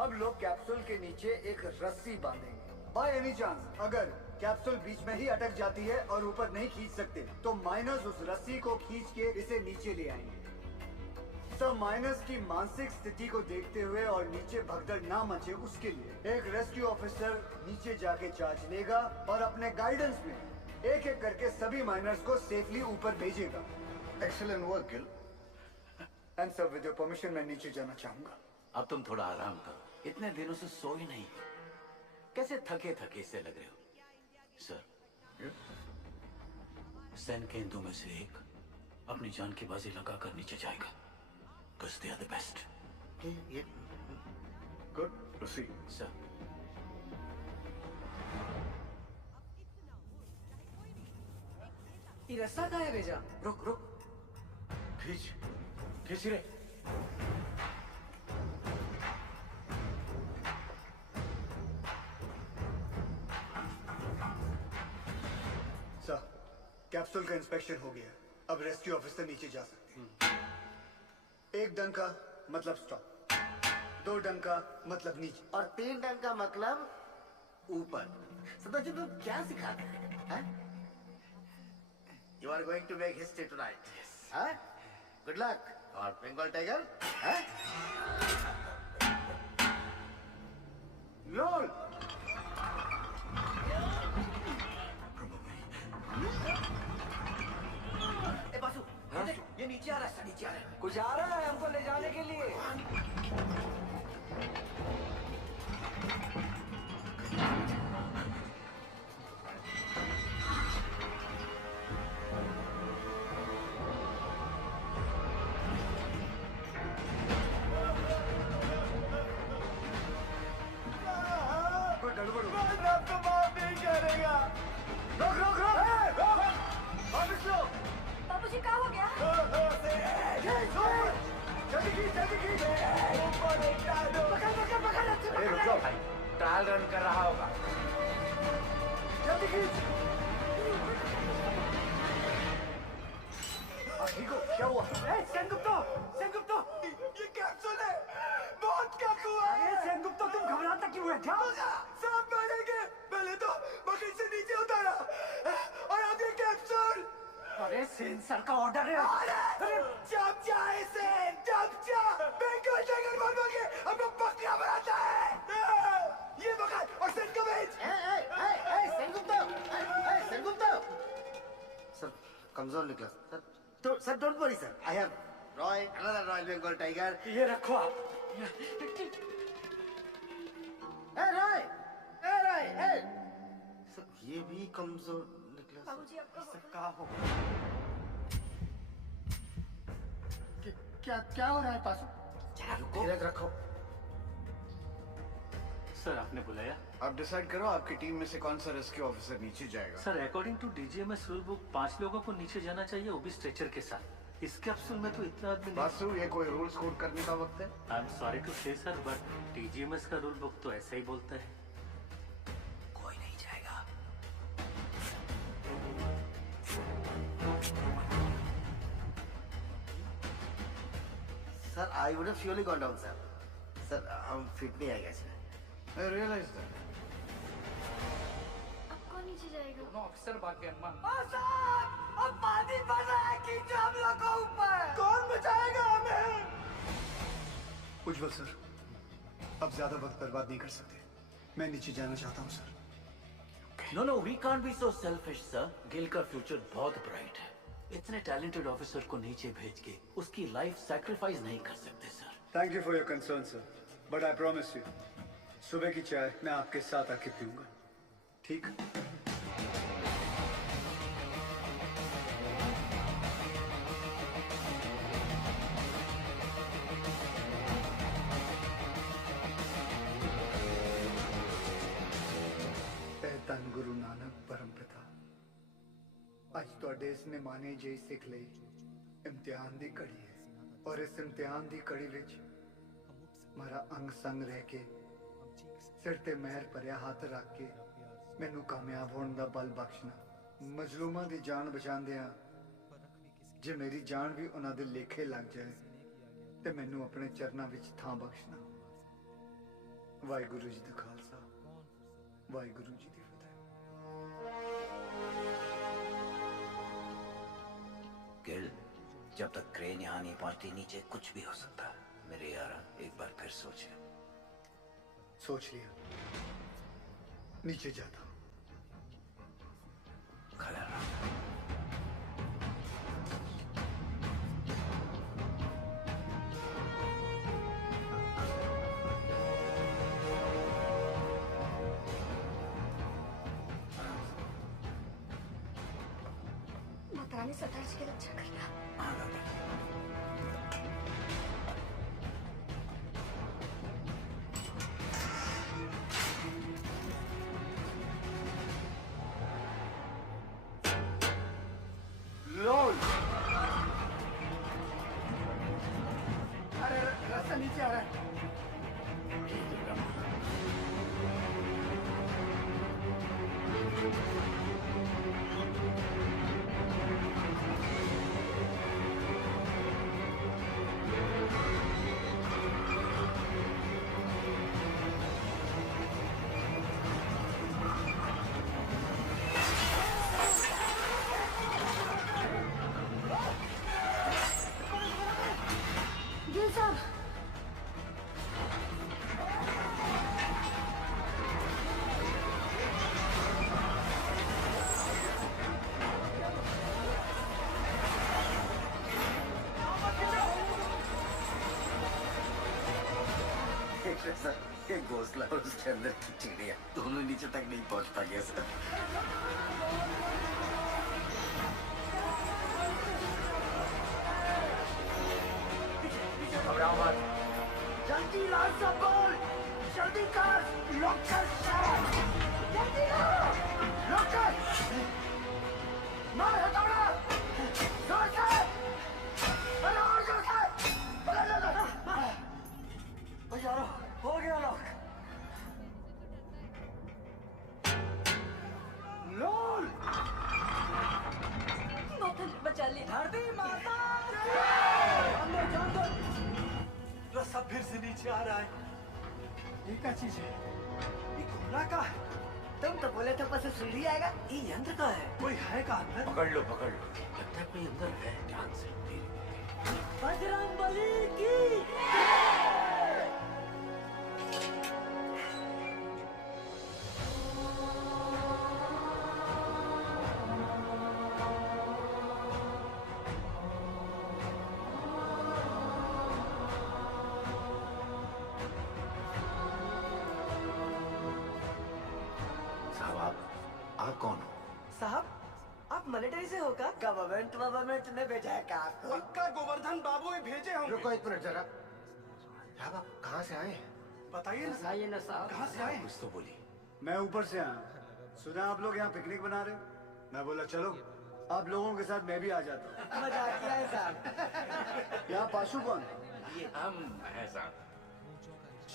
हम लोग कैप्सूल के नीचे एक रस्सी बांधेंगे। बाय एनी चांस अगर कैप्सूल बीच में ही अटक जाती है और ऊपर नहीं खींच सकते तो माइनस उस रस्सी को खींच के इसे नीचे ले आएंगे। सब माइनस की मानसिक स्थिति को देखते हुए और नीचे भगदड़ ना मचे उसके लिए एक रेस्क्यू ऑफिसर नीचे जाके चार्ज लेगा और अपने गाइडेंस में एक एक करके सभी माइनर्स को सेफली ऊपर भेजेगा। Excellent work Gill. And sir with your permission मैं नीचे जाना चाहूंगा। अब तुम थोड़ा आराम करो, इतने दिनों से सोए नहीं, कैसे थके थके से लग रहे हो। सर सैन केंदू में से एक अपनी जान की बाजी लगाकर नीचे जाएगा। Because they are the best. Good. Proceed. Sir. ये रस्सा कहाँ है भेजा? रुक रुक, खींच खींच रे। सर कैप्सूल का इंस्पेक्शन हो गया, अब रेस्क्यू ऑफिसर नीचे जा सकते हैं। एक डंका मतलब स्टॉप, 2 डंका मतलब नीचे, और 3 डंका मतलब ऊपर। सरदार जी तुम क्या सिखाते हैं? You are going to make history tonight. Yes. Huh? Good luck. और Bengal Tiger? Huh? रोल। ए बासु, ये नीचे आ रहा है, नीचे आ रहा है। कुछ आ रहा है हमको ले जाने के लिए। बाबूजी क्या हो गया? अरे रुक जाओ भाई, ट्रायल रन कर रहा होगा। क्या हुआ? सेनगुप्तो, सेनगुप्तो, ये कैप्सूल है, बहुत काकू है। अरे सेनगुप्तो तुम घबराता क्यों है? सब मरेंगे। पहले तो बकेट से नीचे उतारा और अब ये कैप्सूल। अरे सेन सर का ऑर्डर है। अरे जब जाए सेन, जब जा। बेंगल टाइगर बोल के अपना बकरा बनाता है। ये बकरा और सेन का बेच। सेनगुप्ता, सेनगुप्ता। सर कमजोर निकला सर। तो sir don't worry sir, I have roy, another royal Bengal tiger. ये रखो आप। रॉय, सर ये भी कमजोर निकला। बाबूजी आपका सब कहा हो। क्या हो रहा है पासु? धीरज रखो। सर आपने बुलाया? आप डिसाइड करो आपकी टीम में से कौन सा रेस्क्यू ऑफिसर नीचे जाएगा। Sir according to DGMS rule book 5 लोगों को नीचे जाना चाहिए, वो भी स्ट्रेचर के साथ। इस कैप्सूल में तो इतना आदमी बासु, ये कोई रूल्स कोड करने का वक्त है? आई एम सॉरी टू से सर, बट डीजीएमएस का रूल बुक तो ऐसा ही बोलता है। कोई नहीं जाएगा। Sir I would have surely gone down sir. Sir हम फिट नहीं आएगा इसमें। I realize that. अब कौन नीचे जाएगा? दोनों ऑफिसर भाग गए अम्मा। अब पानी बढ़ रहा है कि हम लोग को ऊपर। कौन बचाएगा हमें? उज्जवल सर, अब ज्यादा वक्त बर्बाद नहीं कर सकते। मैं नीचे जाना चाहता हूँ sir. No, we can't be so selfish, sir. Gill का फ्यूचर बहुत ब्राइट है। इतने टैलेंटेड ऑफिसर को नीचे भेज के उसकी लाइफ सैक्रिफाइस नहीं कर सकते sir. Thank you for your concern sir, but I promise you सुबह की चाय मैं आपके साथ आके पीऊंगा, ठीक? धन गुरु नानक परम पिता, ਅੱਜ ਤੁਹਾਡੇ ਇਸ ਨਿਮਾਣੇ ਜਿਹੀ ਸਿੱਖ ਲਈ ਇਮਤਿਹਾਨ ਦੀ ਘੜੀ ਹੈ ਔਰ ਇਸ ਇਮਤਿਹਾਨ ਦੀ ਘੜੀ ਵਿੱਚ ਮਾਰਾ ਅੰਗ ਸੰਗ ਰਹਿ ਕੇ ਸਿਰ ਤੇ ਮਿਹਰ ਭਰਿਆ ਹੱਥ ਰੱਖ ਕੇ ਮੈਨੂੰ ਕਾਮਯਾਬ ਹੋਣ ਦਾ ਬਲ ਬਖਸ਼ਣਾ। ਮਜ਼ਲੂਮਾਂ ਦੀ ਜਾਨ ਬਚਾਉਂਦਿਆਂ ਜੇ ਮੇਰੀ ਜਾਨ ਵੀ ਉਹਨਾਂ ਦੇ ਲੇਖੇ ਲੱਗ ਜਾਏ ਤੇ ਮੈਨੂੰ ਆਪਣੇ ਚਰਨਾਂ ਵਿੱਚ ਥਾਂ ਬਖਸ਼ਣਾ। ਵਾਹਿਗੁਰੂ ਜੀ ਦਾ ਖਾਲਸਾ, ਵਾਹਿਗੁਰੂ ਜੀ ਦੀ ਫਤਿਹ। गिल, जब तक क्रेन यहाँ नहीं पहुंचती नीचे कुछ भी हो सकता है। मेरे यार एक बार फिर सोच ले। सोच लिया, नीचे जाता हूँ। बताने सरदार जी की रक्षा करिए। अरे रास्ता नीचे आ रहा है। है सर, एक घोंसला और उसके अंदर की चिड़िया दोनों नीचे तक नहीं पहुंच पाएंगे सर। घबराओ मत। जल्दी रास्ता बोल, जल्दी कर, लॉक कर, जल्दी लॉक कर। मार हथौड़ा, जोर से, अरे और जोर से, यारो, हो गया लॉक। लोल, माता ने बचा लिया। धरती माता, अंदर जाकर रास्ता फिर से नीचे आ रहा है। ये क्या चीज है? ये खुला का है? तुम तो बोले थे ऊपर से सीढ़ी आएगा। ये यंत्र का है। कोई है का अंदर? पकड़ लो लगता है कोई अंदर है। ध्यान से बजरंगबली की कौन हो? साहब, आप मिलिट्री से हो क्या? गवर्नमेंट ने भेजा है क्या आपको? पक्का गोवर्धन बाबू ही भेजे होंगे। रुको एक मिनट जरा। साहब आप कहाँ से आए हैं? बताइए ना साहब। कहाँ से आए? कुछ तो बोली। मैं ऊपर से आया। सुना आप लोग यहाँ पिकनिक बना रहे हो। मैं बोला चलो आप लोगों के साथ मैं भी आ जाता हूँ। मजाक किया है साहब। यहाँ पाशु कौन? ये हम है साहब।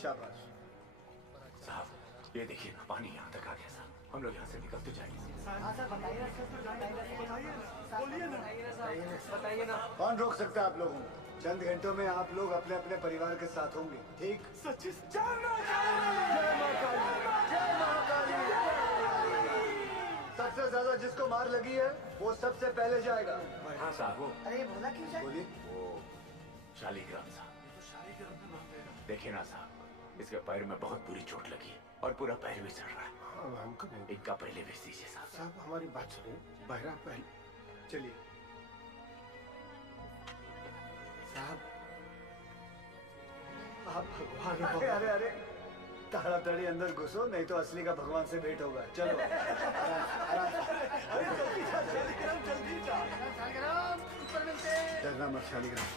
शाबाश। साहब ये देखिए ना, पानी यहाँ तक आ गया साहब। हम लोग यहाँ से निकल तो जाएंगे। बताइए ना। कौन रोक सकता है आप लोगों को? चंद घंटों में आप लोग अपने अपने परिवार के साथ होंगे। ठीक? सच्ची जय मां काली, जय मां काली। सबसे ज्यादा जिसको मार लगी है वो सबसे पहले जाएगा। हाँ साहब वो। अरे बोला क्यों जाए? बोलिए। वो शालिग्राम साहब। देखिए ना साहब, इसके पैर में बहुत बुरी चोट लगी है और पूरा पैर भी चढ़ रहा है। इनका पहले भेज दीजिए साहब। साहब हमारी बात सुनिए। बहरा पहले चलिए साहब। आप भगवान हो। अरे अरे ताड़ाताड़ी अंदर घुसो, नहीं तो असली का भगवान से भेंट होगा। चलो जल्दी जा। ऊपर मिलते। डरना मत शालिग्राम।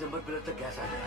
नंबर पिलर तक गैस आ गया।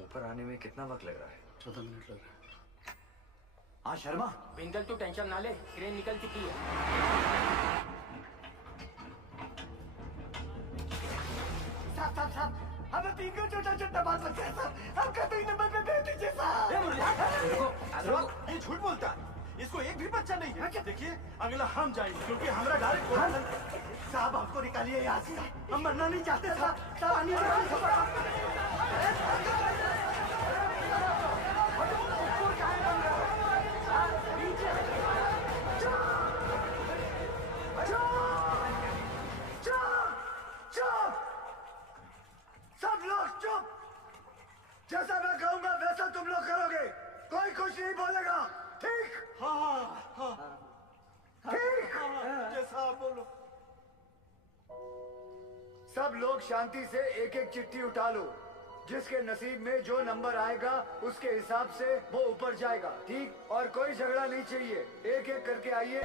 ऊपर आने में कितना वक्त लग रहा है? 14 मिनट लग रहा है। हाँ शर्मा, बिंदल तू टेंशन ना ले, क्रेन निकल चुकी है। साहब, हमें पीकर छोटा बात बचा है साहब। हम कहते ही नंबर पे भेज दीजिए साहब। ये झूठ बोलता है। इसको एक भी बच्चा नहीं है। देखिए अगला हम जाएंगे क्योंकि हमारा डायरेक्ट साहब हमको निकालिए यहाँ से। हम मरना नहीं चाहते साहब। सब लोग चुप। बोलेगा, ठीक? हाँ ठीक? जैसा आप बोलो। सब लोग शांति से एक एक चिट्ठी उठा लो। जिसके नसीब में जो नंबर आएगा उसके हिसाब से वो ऊपर जाएगा, ठीक? और कोई झगड़ा नहीं चाहिए, एक एक करके आइए।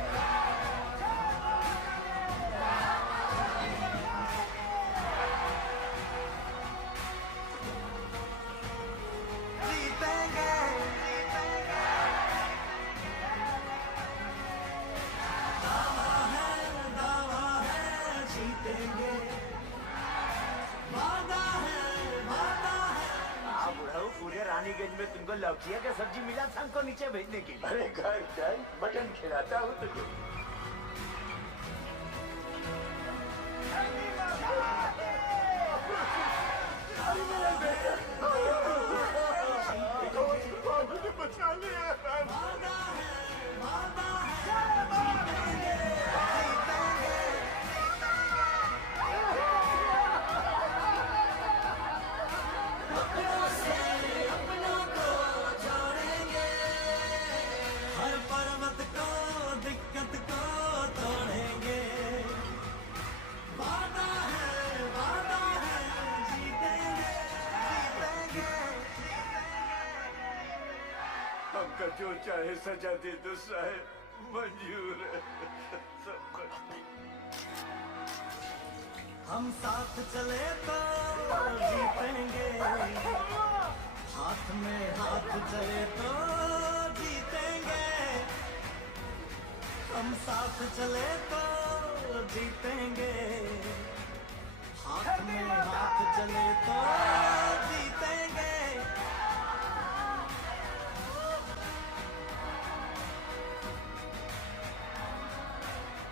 रानीगंज में तुमको लौकिया का सब्जी मिला था हमको नीचे भेजने के लिए। अरे घर चल, बटन खिलाता हूँ तुझे। बचा लिया। जो चाहे सजा दे दो साहब, मंजूर है सब कुछ। हम साथ चले तो जीतेंगे, हाथ में हाथ चले तो जीतेंगे। हम साथ चले तो जीतेंगे, हाथ में हाथ चले तो जीतेंगे।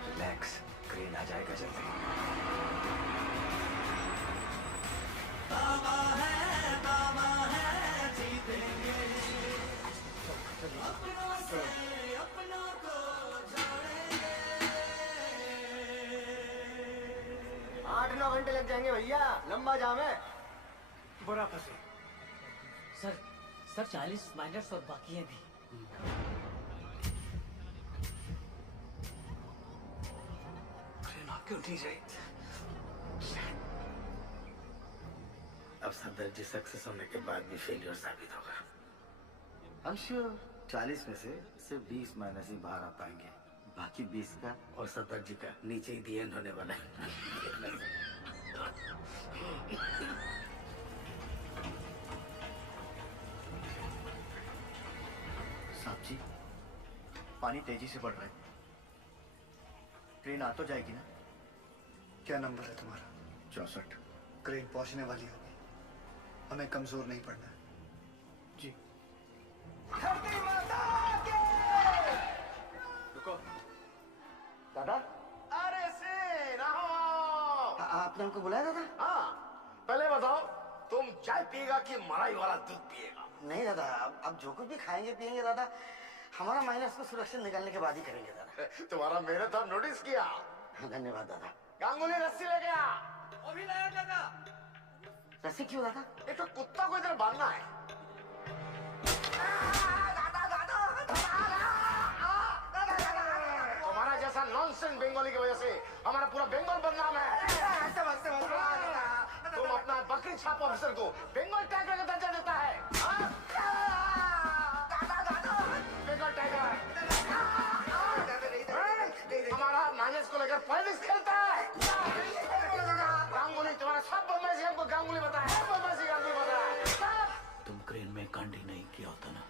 रिलैक्स, क्रेन आ जाएगा जल्दी। दावा है जीतेंगे, अपनों से अपनों को जोड़ेंगे। 8-9 घंटे लग जाएंगे भैया, लंबा जाम है। बुरा फंसे। सर 40 माइनर्स और बाकी हैं भी। क्यों नहीं रही? अब सदर्जी सक्सेस होने के बाद भी फेलियर साबित होगा। I'm sure 40 में से सिर्फ 20 माइनस ही बाहर आ पाएंगे, बाकी 20 का और सदर्जी का नीचे ही दी एंड होने वाला है। साहब जी, पानी तेजी से बढ़ रहा है, ट्रेन आ तो जाएगी ना? क्या नंबर है तुम्हारा? 64। क्रेन पहुंचने वाली होगी, हमें कमजोर नहीं पड़ना है। जी। रुको दादा, अरे से रहो। आपने हमको बुलाया दादा? हाँ, पहले बताओ तुम चाय पिएगा कि मलाई वाला दूध पिएगा? नहीं दादा, अब जो कुछ भी खाएंगे पिएंगे दादा, हमारा माइनस को सुरक्षित निकालने के बाद ही करेंगे दादा। तुम्हारा मेहनत हम नोटिस किया। धन्यवाद दादा। गांगुली रस्सी ले गया। अभी लाया दादा। रस्सी क्यों दादा? एक तो कुत्ता को इधर बांधना है। तुम्हारा जैसा नॉनसेंस बंगाली की वजह से हमारा पूरा बंगाल बदनाम है। तुम अपना बकरी छाप ऑफिसर को बंगाल टाइगर का दर्जा देता है। बंगाल टाइगर हमारा माइनस को लेकर पॉलिटिक्स खेलता है। गांगुली तुम्हारा सब बदमाशी हमको गांगुली बताया है, बदमाशी गांगुली बताया। तुम क्रेन में कांडी नहीं किया होता ना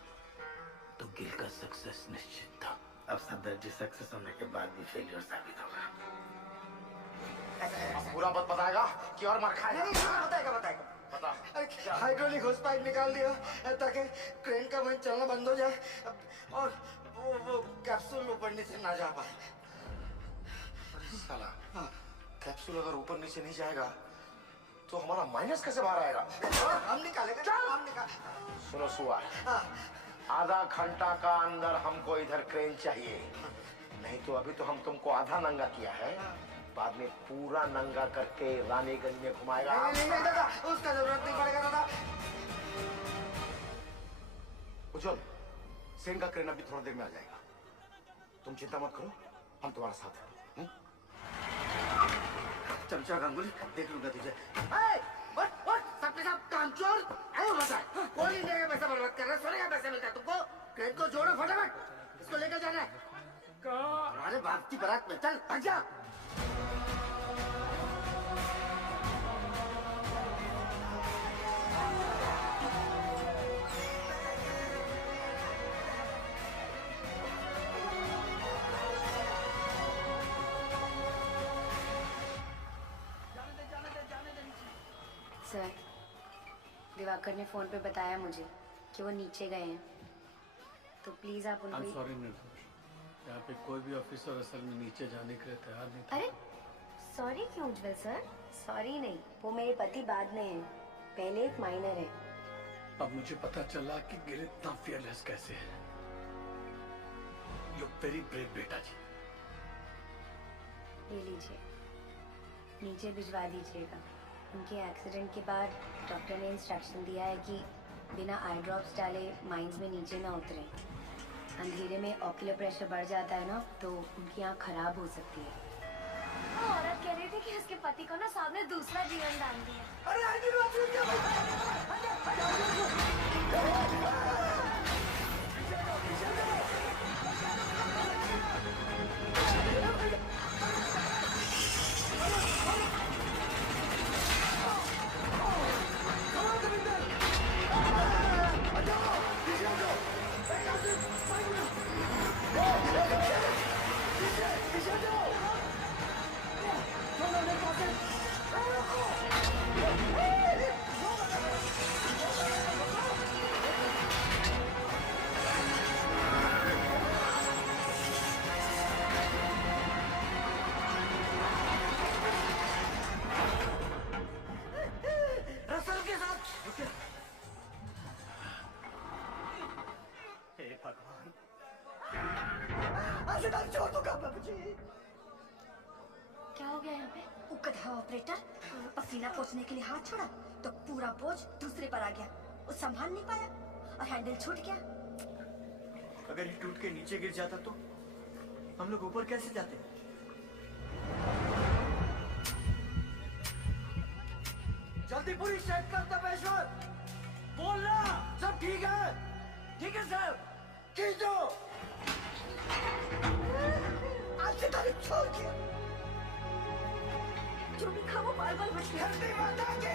तो गिल का सक्सेस निश्चित था। अब सदर्जी सक्सेस होने के बाद भी फेलियर साबित होगा। अब पूरा बात बताएगा कि और मार खाएगा? नहीं, बताएगा बताएगा। बता। हाइड्रोलिक होस पाइप निकाल दिया ताकि क्रेन का वहीं चलना बंद हो जाए और वो कैप्सूल ऊपर नीचे ना जा पाए। साला, कैप्सूल अगर ऊपर नीचे नहीं जाएगा तो हमारा माइनस कैसे बाहर आएगा? हम निकालेंगे, हम निकाल। सुनो सुअर, आधा घंटा का अंदर हमको इधर क्रेन चाहिए, नहीं तो अभी तो हम तुमको आधा नंगा किया है, बाद में पूरा नंगा करके रानीगंज में घुमाएगा। नहीं दादा, उसका जरूरत नहीं पड़ेगा दादा। उज्जवल, सेन का क्रेन अभी थोड़ा देर में आ जाएगा। तुम चिंता मत करो, हम तुम्हारा साथ हैं। चमचा गांगुली, देख लूंगा तुझे। सबके सब कामचोर आयो बताए। कोई इंडिया का पैसा बर्बाद कर रहा है, सोने का पैसा मिलता है तुमको। क्रेन को जोड़ो फटाफट, इसको लेकर जाना है। हमारे बाप की बारात में, चल भाग जा। सर, दिवाकर ने फोन पे बताया मुझे कि वो नीचे गए हैं, तो प्लीज आप उनको। सॉरी निर्दोष, यहाँ पे कोई भी ऑफिसर असल में नीचे जाने के लिए तैयार नहीं था। अरे सॉरी क्यों उज्जवल सर? सॉरी नहीं, वो मेरे पति बाद में हैं, पहले एक माइनर है। अब मुझे पता चला कि गिल इतना फियरलेस कैसे है। यू वेरी ब्रेव बेटा जी। ये लीजिए, नीचे भिजवा दीजिएगा। उनके एक्सीडेंट के बाद डॉक्टर ने इंस्ट्रक्शन दिया है कि बिना आई ड्रॉप्स डाले माइंस में नीचे ना उतरें। अंधेरे में ऑक्यूलर प्रेशर बढ़ जाता है ना, तो उनकी आँख खराब हो सकती है। वो औरत कह रही थी कि उसके पति को ना सामने दूसरा जीवन दान दिया। क्या हो गया यहाँ पे? उकधा ऑपरेटर पसीना पोंछने के लिए हाथ छोड़ा तो पूरा बोझ दूसरे पर आ गया। वो संभाल नहीं पाया और हैंडल छूट गया। अगर ये टूट के नीचे गिर जाता तो हम लोग ऊपर कैसे जाते? जल्दी पूरी चेक कर तपेश्वर। बोलना सब ठीक है? ठीक है सर। खींचो। आज से तारीफ छोड़ दिया। जो भी खाओ बार बार बच गया। धरती माता की।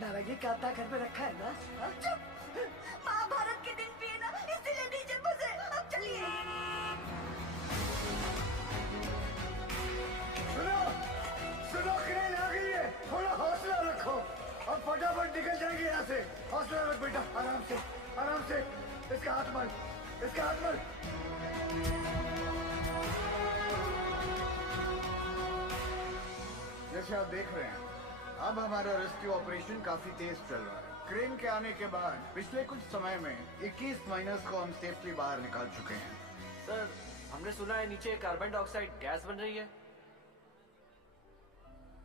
नारंगी काटा घर में रखा है ना? चुप! महाभारत के दिन पिए ना, इसीलिए नीचे फंसे। अब चलिए। सुनो क्रेन आ गई है, थोड़ा हौसला रखो। अब फटाफट निकल जाएंगे यहाँ से। हौसला रख बेटा, आराम से आराम से। इसका हाथ मल, इसका हाथ मल। जैसे आप देख रहे हैं, अब हमारा रेस्क्यू ऑपरेशन काफी तेज चल रहा है। क्रेन के आने के बाद पिछले कुछ समय में 21 माइनर्स को हम सेफली बाहर निकाल चुके हैं। सर, हमने सुना है नीचे कार्बन डाइऑक्साइड गैस बन रही है।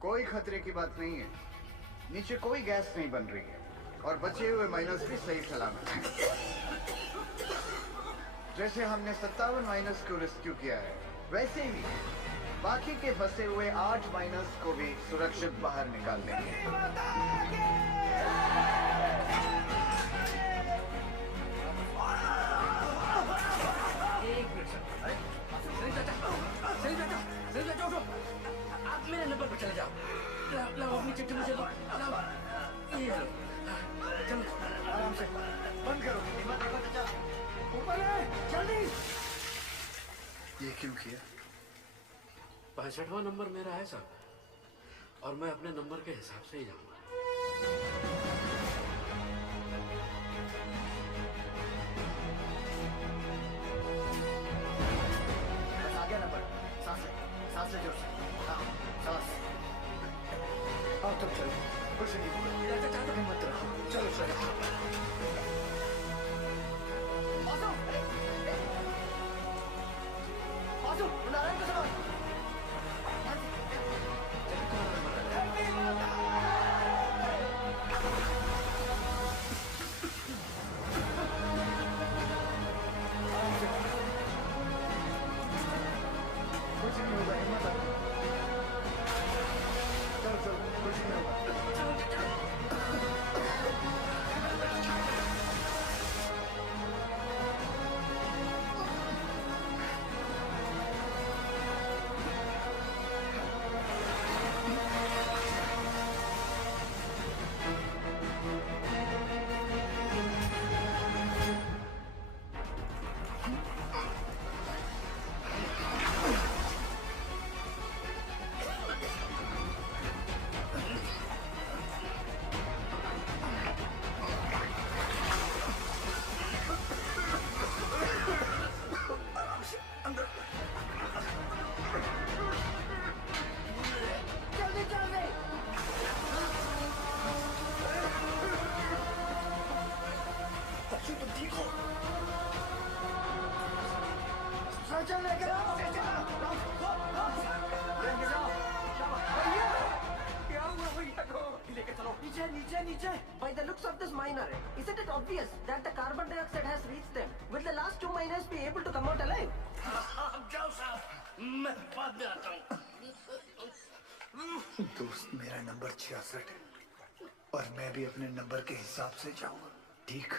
कोई खतरे की बात नहीं है, नीचे कोई गैस नहीं बन रही है और बचे हुए माइनर्स भी सही सलामत हैं। जैसे हमने 57 माइनर्स को रेस्क्यू किया है, वैसे ही बाकी के फंसे हुए 8 माइनर्स को भी सुरक्षित बाहर निकाल देंगे। एक मिनट सर। सही चाचा उठो। आप मेरे नंबर पर चले जाओ। लाओ अपनी चिट्ठी मुझे दो। लाओ ये लो। चलो आराम से बंद करो। ऊपर है, जल्दी। ये क्यों किया? 65वां नंबर मेरा है साहब, और मैं अपने नंबर के हिसाब से ही जाऊंगा। आ गया नंबर। सांस ले जोर से। हाँ, सांस। आओ तुम चलो, कुछ नहीं होगा। हिम्मत रखो, चलो चलो। साक्षी तुम ठीक हो? सचल लेकर आओ। लेके जाओ। क्या हुआ भैया को? लेके चलो। नीचे नीचे नीचे. By the looks of this miner, isn't it obvious that the carbon dioxide has reached them? Will the last 2 miners be able to come out alive? जाओ साहब, मैं बाद में आता हूँ। दोस्त, मेरा नंबर 66 है और मैं भी अपने नंबर के हिसाब से जाऊंगा, ठीक?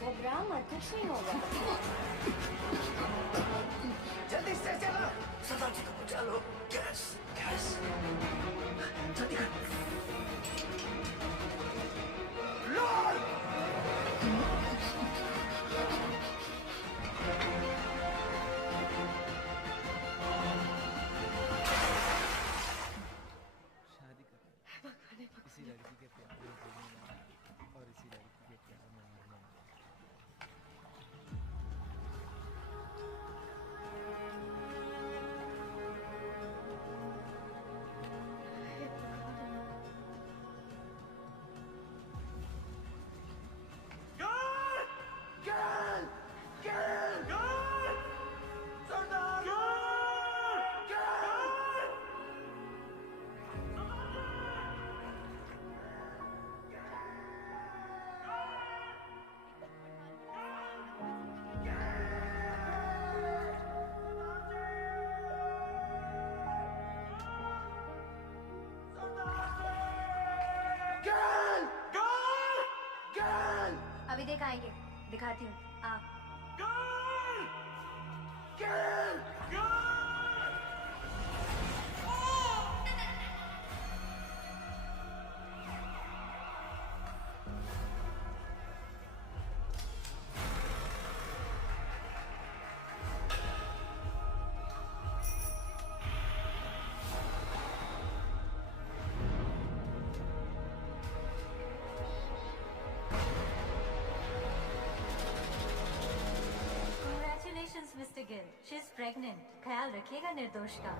घबरा मत, कुछ नहीं होगा। जल्दी से चलो। सरदार जी को बचा लो। गैस गैस जल्दी कर। शादी करना, इसी लड़की के प्यार में पड़ना और इसी लड़की के प्यार में मरना। अभी दिखाएंगे, दिखाती हूँ। आ Congratulations, Mr. Gill. She's pregnant. ख्याल रखिएगा निर्दोष का।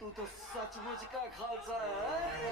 तू तो सचमुच का खालसा है।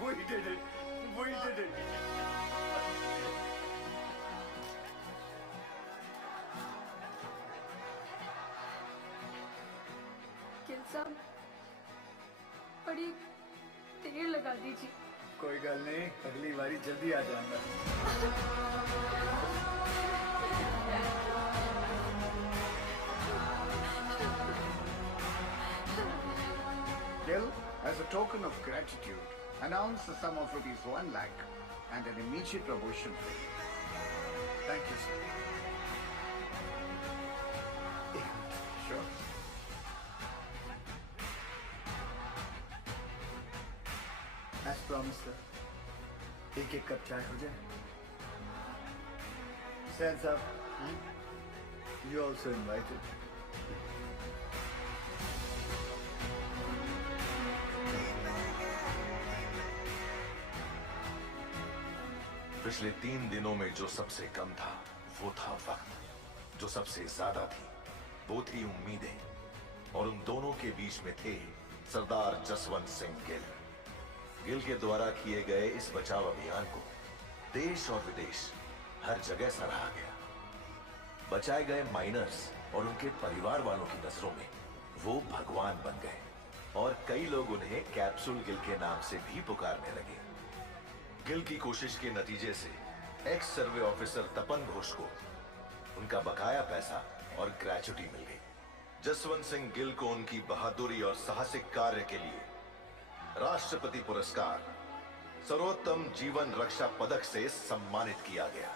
We did it. We did it. Gill साहब बड़ी देर लगा दीजिए। कोई गल नहीं, अगली बारी जल्दी आ जाऊंगा। Gil, as a token of gratitude, announce the sum of ₹1 lakh and an immediate promotion fee. Thank you, sir. Sure. As promised, sir. एक कप चाय हो जाए। Stands up. You also invited. पिछले 3 दिनों में जो सबसे कम था वो था वक्त, जो सबसे ज्यादा थी वो थी उम्मीदें, और उन दोनों के बीच में थे सरदार जसवंत सिंह गिल। गिल के द्वारा किए गए इस बचाव अभियान को देश और विदेश हर जगह सराहा गया। बचाए गए माइनर्स और उनके परिवार वालों की नजरों में वो भगवान बन गए, और कई लोग उन्हें कैप्सूल गिल के नाम से भी पुकारने लगे। गिल की कोशिश के नतीजे से एक्स सर्वे ऑफिसर तपन घोष को उनका बकाया पैसा और ग्रेच्युटी मिल गई। जसवंत सिंह गिल को उनकी बहादुरी और साहसिक कार्य के लिए राष्ट्रपति पुरस्कार सर्वोत्तम जीवन रक्षा पदक से सम्मानित किया गया।